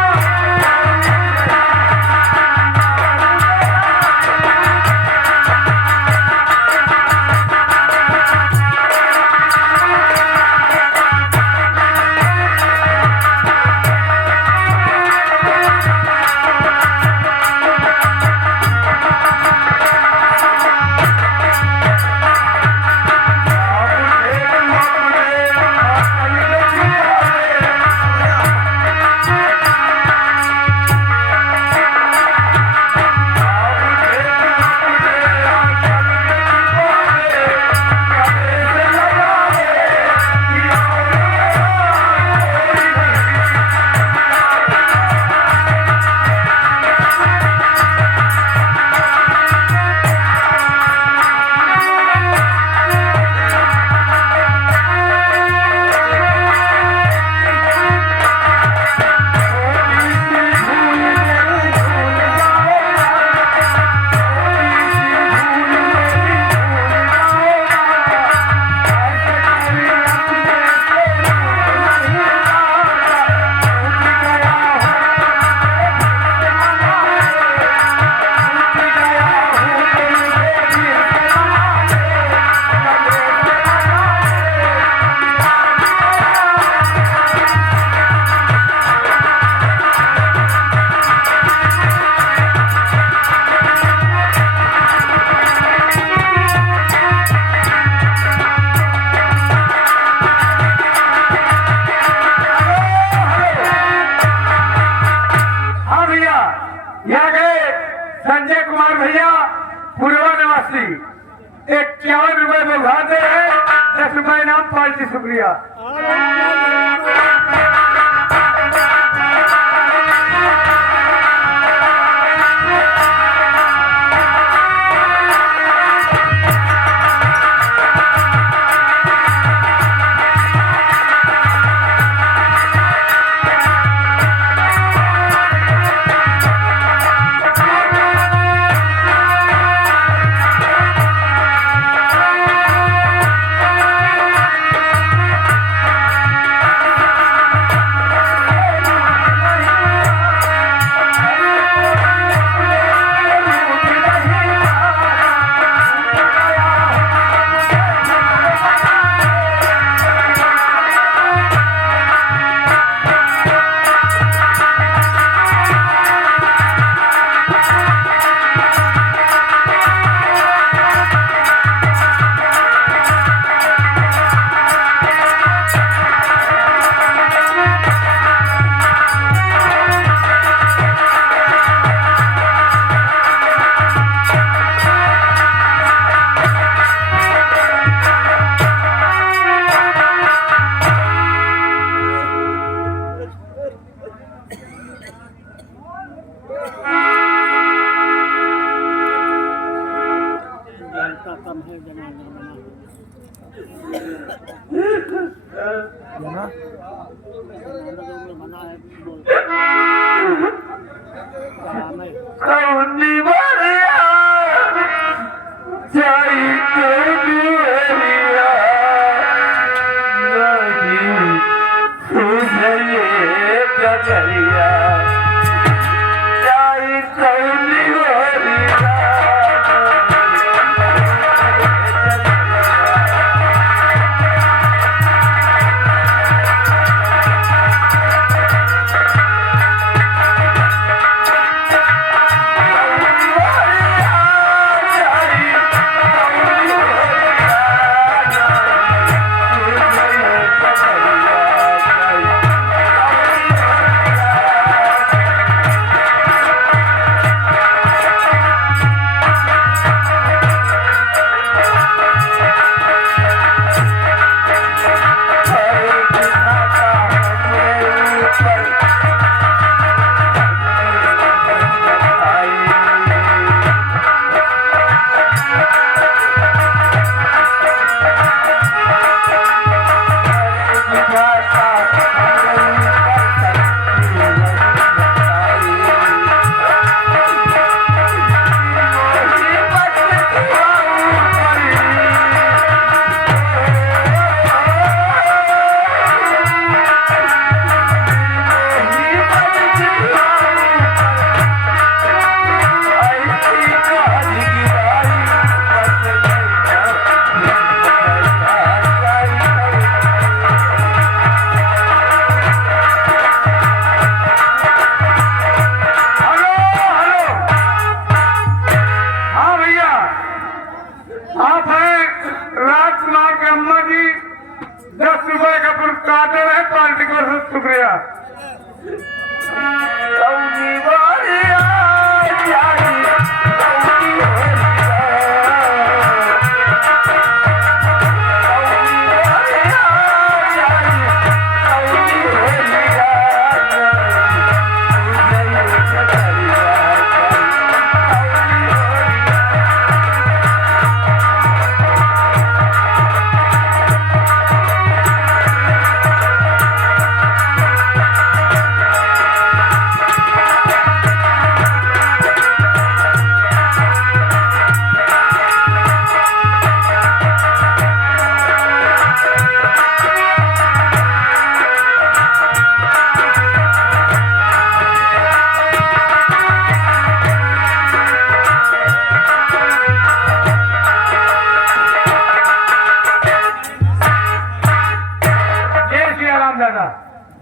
₹51 बुझाते हैं, ₹10 इनाम पार्टी। शुक्रिया। कौनी बारिया जाई कौनी हरिया नहीं तुझे करिया जाई कौनी हरिया।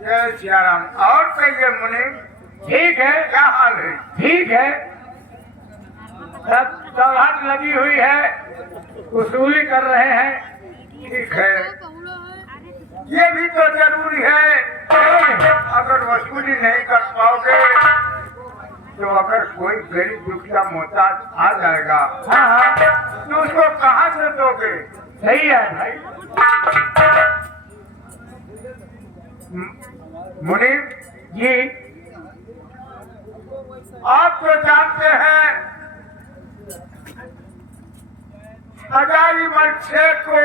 जय सिया राम। और कहिए मुनि, ठीक है, क्या हाल है? ठीक है, सब सौहार्द लगी हुई है, वसूली कर रहे हैं। ठीक है, ये भी तो जरूरी है। अगर वसूली नहीं कर पाओगे तो अगर कोई गरीब दुखिया मोहताज आ जाएगा हाँ हाँ तो उसको कहाँ से दोगे? सही है भाई। मुनीम जी आप तो जानते हैं हजारीमल शेख को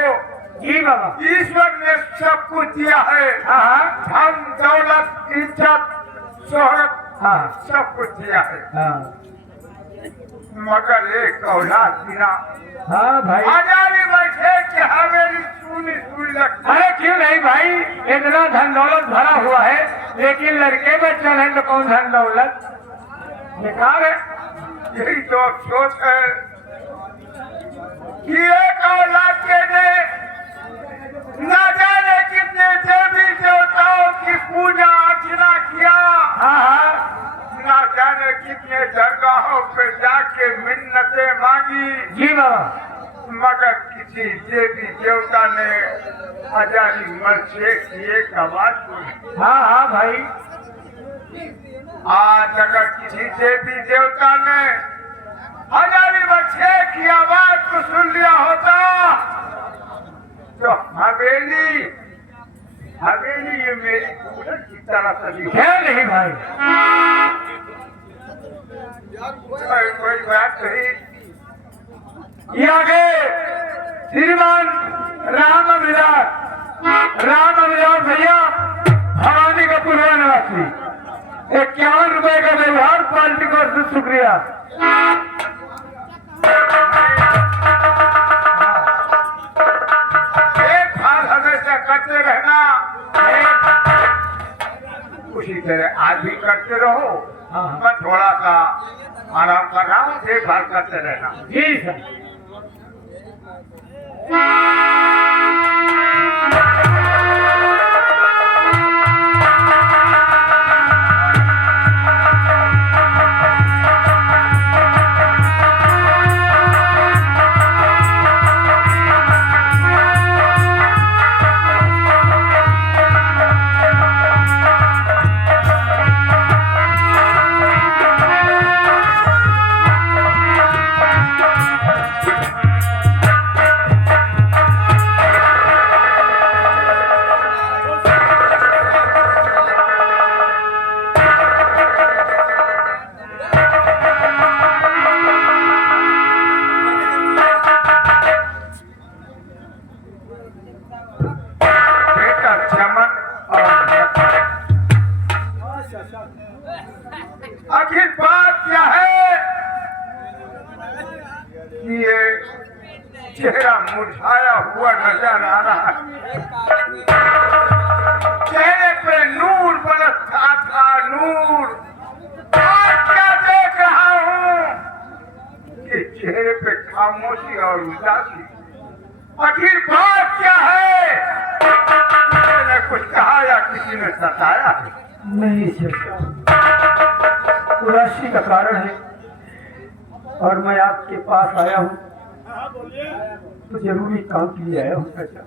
जी बाबा। ईश्वर ने सब कुछ दिया है। हाँ हाँ धन दौलत इज्जत शोहरत हाँ सब कुछ दिया है, हाँ मगर एक औलाद बिना हाँ भाई। हजारीमल शेख की हवेली सुनी सुनी लगती। अरे क्यों नहीं भाई, इतना धन दौलत भरा हुआ है, लेकिन लड़के बच्चे हैं तो कौन धन दौलत बेकार है। यही तो अफसोस है कि एक औलाद के ने न जाने कितने देवी देवताओं की पूजा अर्चना किया, हाँ हाँ न जाने कितने दरगाहों पे जाके मिन्नतें मांगी, जी बाबा। मगर किसी देवी देवता ने हजारीमल शेख की एक आवाज सुनी। हाँ हाँ भाई। आज अगर किसी देवी देवता ने हजारीमल शेख की आवाज को सुन लिया होता तो हवेली ये मेरी कूलर की तरह सभी है नहीं भाई। कोई बात नहीं। ये आगे श्रीमान राम अभिलाष भैया भवानी का पूर्वा निवासी 51 रुपए का व्यवहार पार्टी को शुक्रिया। एक हाल हमेशा करते रहना, उसी तरह आज भी करते रहो। मैं थोड़ा सा आराम कर रहा हूँ, देखभाल करते रहना। जी सर। आखिर बात क्या है कि ये चेहरा मुरझाया हुआ नजर आ रहा है। चेहरे पे नूर बरसता था, नूर। आज क्या देख रहा हूँ कि चेहरे पे खामोशी और उदासी। आखिर बात क्या है? मैंने कुछ कहा या किसी ने सताया है? नहीं सर, उदासी का कारण है और मैं आपके पास आया हूँ तो जरूरी काम के लिए आया हूँ। चाचा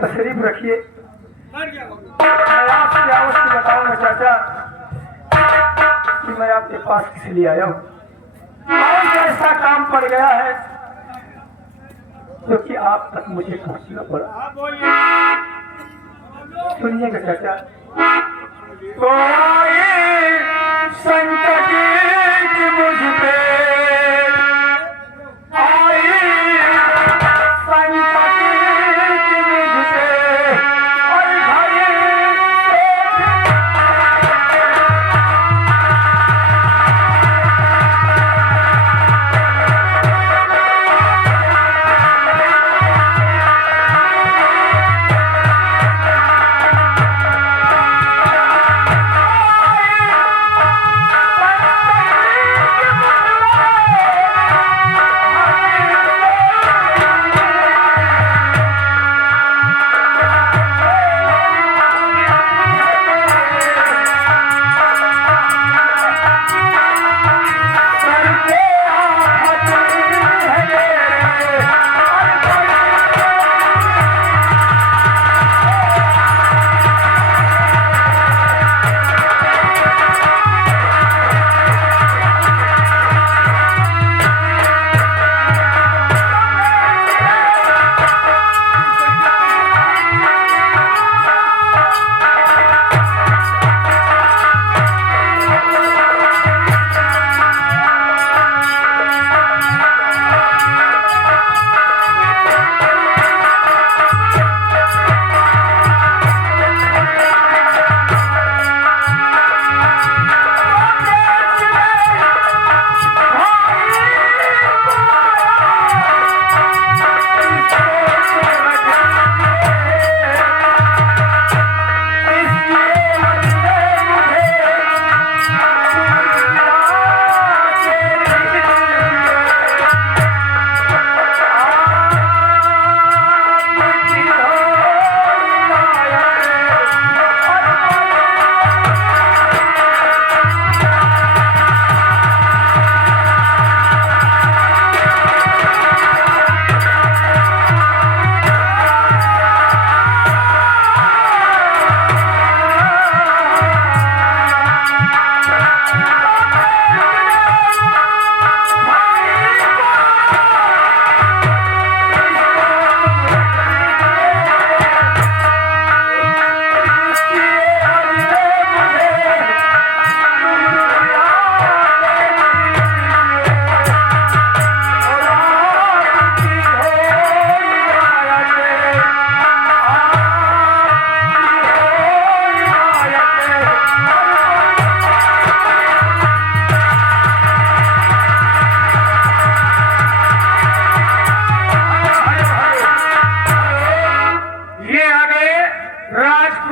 तशरीफ रखिए। मैं आपसे अवश्य बताऊंगा चाचा कि मैं आपके पास किस लिए आया हूँ। और ऐसा काम पड़ गया है क्योंकि आप तक मुझे पहुंचना पड़ा। सुनिएगा चाचा। कोई संकट मुझ पे आई, संकट मुझ पे और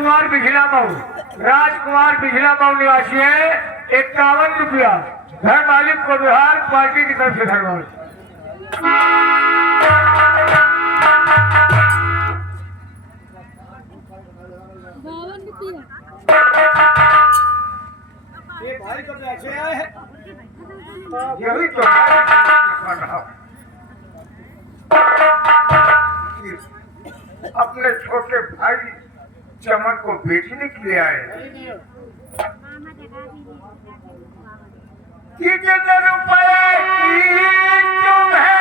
राजकुमार बिजला मऊ निवासी है। 51 रुपया घर मालिक को बिहार पार्टी की तरफ से धन्यवाद। ये भाई कब ऐसे आए हैं? यही तो अपने छोटे भाई चमन को बेचने के लिए आए। कितने रुपए की तुम्हें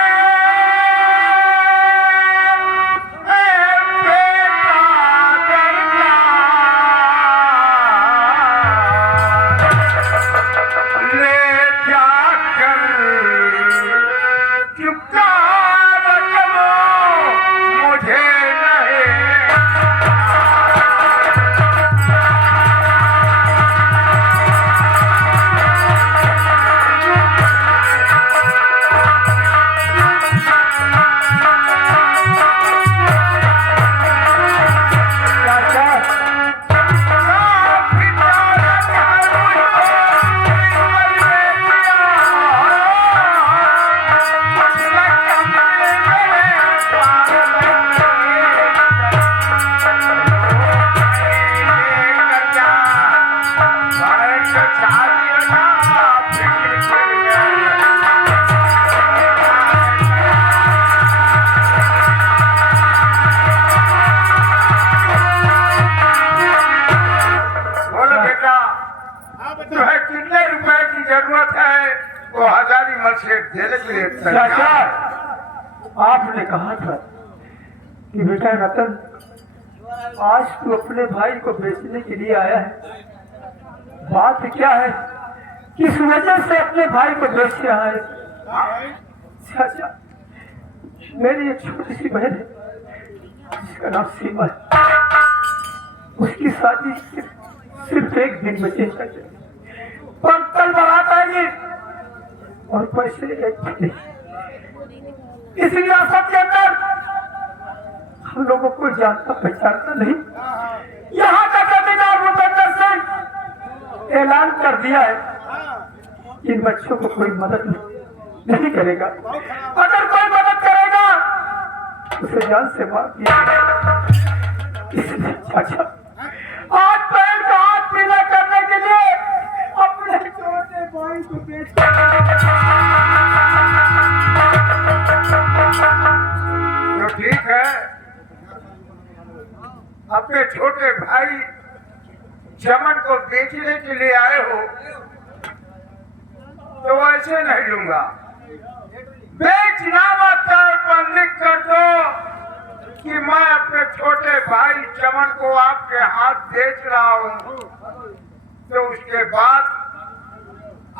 चाचा, आपने कहा था कि बेटा रतन आज तू अपने भाई को बेचने के लिए आया है। बात क्या है, किस वजह से अपने भाई को बेच रहा है? चाचा, मेरी एक छोटी सी बहन है जिसका नाम सीमा है। उसकी शादी सिर्फ एक दिन बचे चाचा, पर कल बारात आएगी और पैसे नहीं। इस रियासत के अंदर हम लोगों को जानता पहचानता नहीं। यहाँ का जमींदार भूपेंद्र सिंह ऐलान कर दिया है इन बच्चों को कोई मदद नहीं करेगा। अगर कोई मदद करेगा उसे जान से मार दिया। इसलिए चाचा आज पैर का हाथ पीला करने के लिए अपने छोटे भाई को बेच तो ठीक है, अपने छोटे भाई चमन को बेचने के लिए आए हो तो ऐसे नहीं लूंगा। बेचनामा पर लिख कर दो कि मैं अपने छोटे भाई चमन को आपके हाथ बेच रहा हूँ, तो उसके बाद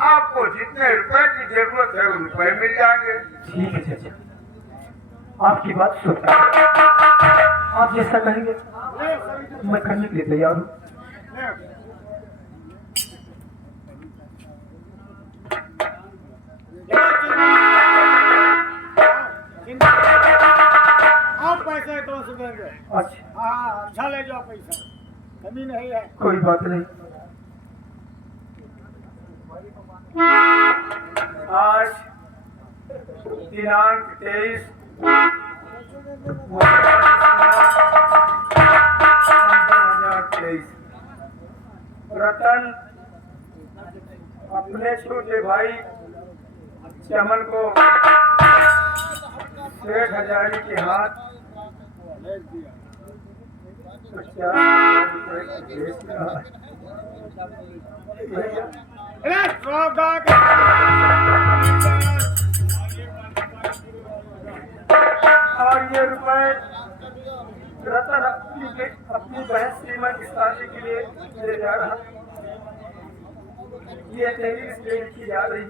आपको जितने रुपए की जरूरत है उन रुपए मिल जाएंगे। ठीक है चाचा, आपकी बात सुनता हूं। आप जैसा कहेंगे मैं करने के लिए तैयार हूँ। आप पैसे तो देंगे। अच्छा, हाँ, अच्छा ले जाओ पैसा, कमी नहीं है। कोई बात नहीं। आज दिनांक 23 रतन अपने छोटे भाई चमन को 6,000 के हाथ 50,000 रुपए बेच रहा है। और ये रुपए रतन अपनी बहन सीमा की शादी के लिए ले जा रहा। ये तेरी इसलिए लिखी जा रही है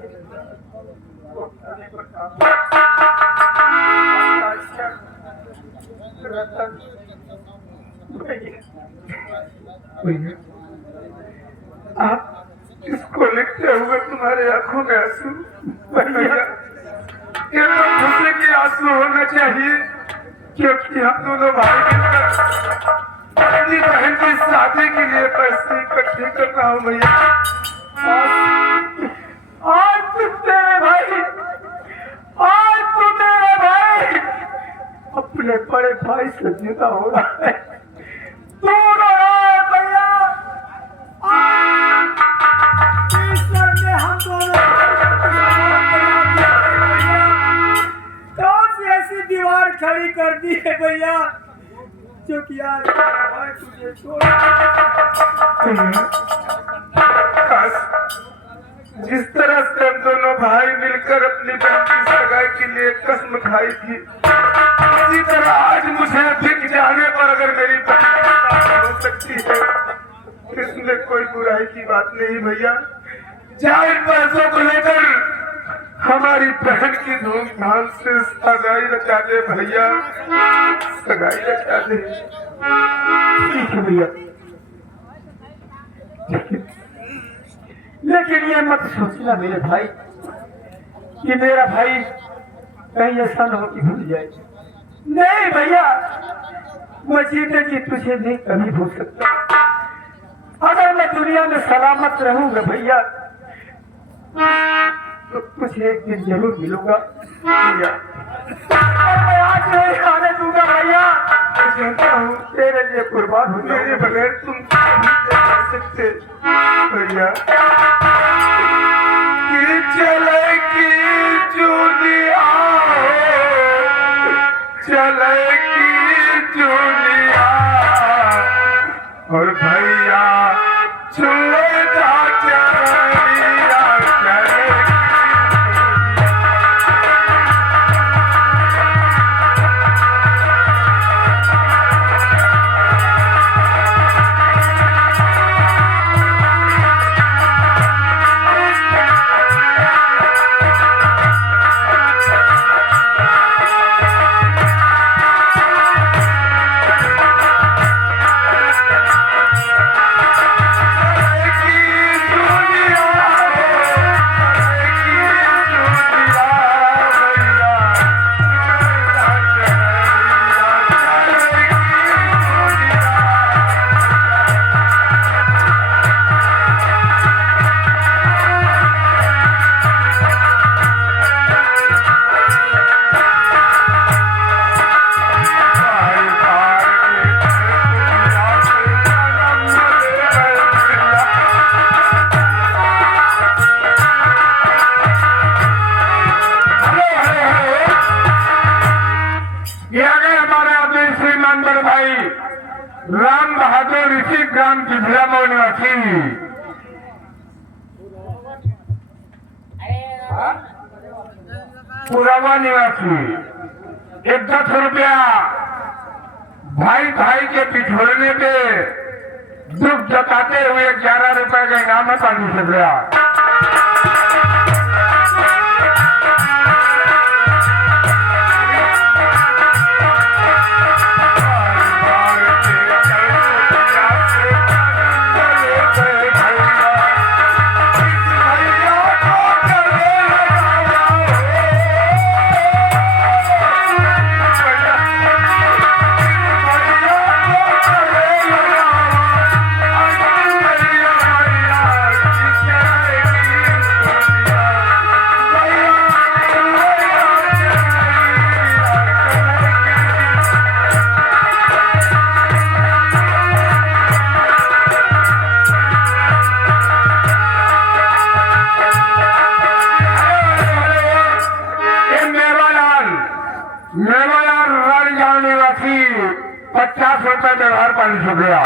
वो करने पर काम। अच्छा रतन भैया, आप इसको लिखते हुए तुम्हारे आंखों में आंसू भैया, ये तो खुशी के आंसू होना चाहिए, क्योंकि हम दोनों भाई मिलकर अपनी बहन की शादी के लिए पैसे इकट्ठे कर रहा हूँ भैया। आज तू मेरे भाई, आज तू मेरे भाई अपने बड़े भाई से जुदा हो रहा है। तू रो रहा है भैया। ईश्वर ने हम दोनों कौन सी ऐसी दीवार खड़ी कर दी है भैया जो कि आज भाई तुझे छोड़। जिस तरह से हम दोनों भाई मिलकर अपनी बहन की सगाई के लिए कसम खाई थी, इसी तरह आज मुझे बिक जाने पर अगर मेरी बहन हो सकती है, इसमें कोई बुराई की बात नहीं भैया। चाहे पैसों को लेकर हमारी बहन की धूमधाम से सगाई रचा दे भैया, सगाई रचा दे। ठीक है भैया, लेकिन ये मत सोचना मेरे भाई कि मेरा भाई कहीं ऐसा न हो कि भूल जाए। नहीं भैया, मैं जीते जी तुझे नहीं कभी भूल सकता। अगर मैं दुनिया में सलामत रहूंगा भैया तो तुझे एक दिन जरूर मिलूंगा भैया। मैं आज नहीं खाने दूंगा भैया। मैं जानता हूँ तेरे लिए कुर्बान हो, मेरे बगैर तुम नहीं कर सकते भैया। कि चलेगी दुनिया, चलेगी दुनिया और भैया छुएगा चलिया चलेगी। राम बहादुर ऋषि ग्राम जिला में निवासी पुरावा निवासी 10 रुपया भाई भाई के पिछोड़ने पे दुख जताते हुए 11 रुपए का इनाम है 5 रुपया। मेवालाल राजगांव निवासी 50 रुपए व्यवहार 5 रुपया।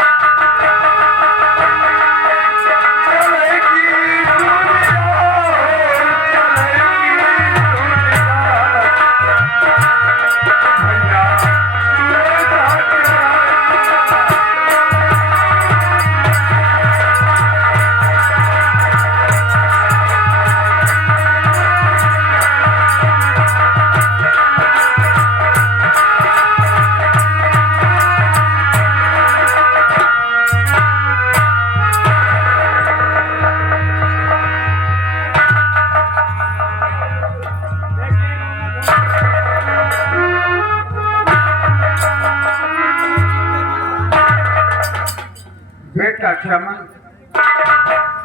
अच्छा मन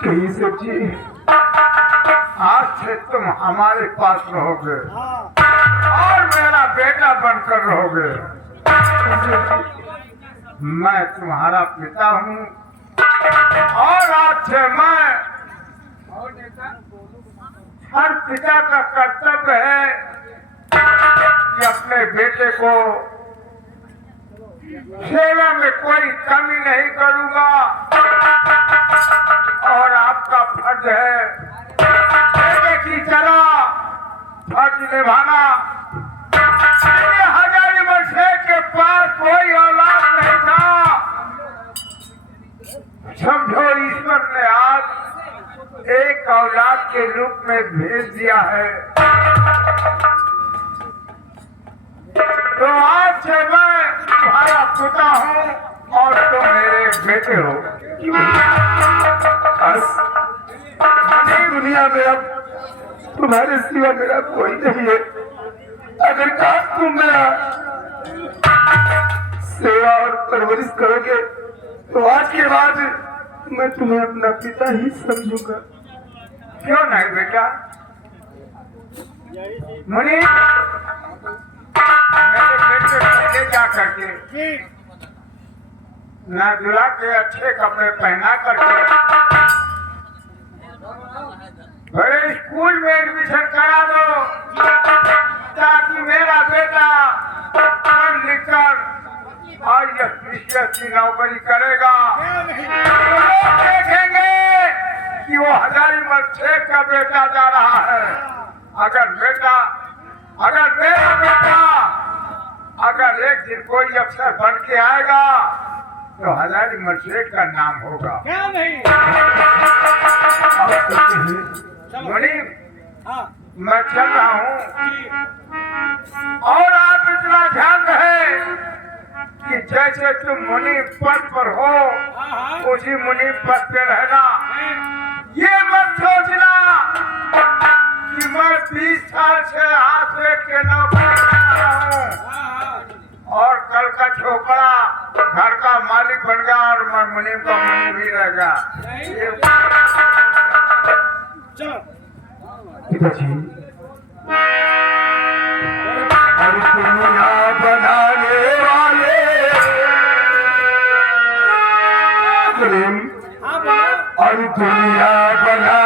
कही सब्जी आज से तुम हमारे पास रहोगे और मेरा बेटा बनकर रहोगे। मैं तुम्हारा पिता हूँ और आज से मैं हर पिता का कर्तव्य है कि अपने बेटे को सेवा में कोई कमी नहीं करूंगा और आपका फर्ज है बेटे की तरह फर्ज निभाना। हजारी वर्षे के पास कोई औलाद नहीं था, समझो ईश्वर ने आज एक औलाद के रूप में भेज दिया है। तो आज से मैं तुम्हारा पिता हूँ और तुम मेरे बेटे हो। दुनिया में अब तुम्हारे सिवा मेरा कोई नहीं है। अगर काश तुम मेरा सेवा और परवरिश करोगे तो आज के बाद मैं तुम्हें अपना पिता ही समझूंगा। क्यों नहीं बेटा? मुनि मेरे बेटे को ले जा करके ना दुला के अच्छे कपड़े पहना करके बड़े स्कूल में एडमिशन करा दो ताकि मेरा बेटा पढ़ लिख कर और की नौकरी करेगा। लोग देखेंगे कि वो हजारी शेख का बेटा जा रहा है। अगर मेरा बेटा अगर एक दिन कोई अफसर बन के आएगा तो हजारी शेख का नाम होगा। क्या नहीं? मुनि मैं चल रहा हूँ और आप इतना ध्यान रहे कि जैसे तुम मुनि पद पर हो उसी मुनि पद पे रहना। ये मत सोचना कि मैं 20 साल से हाथ रेख के नौकरी कर रहा हूँ और कल का छोकरा घर का मालिक बन गया और मैं मुनि का मुनि भी रह गया। पिताजी और दुनिया बनाने वाले और दुनिया बना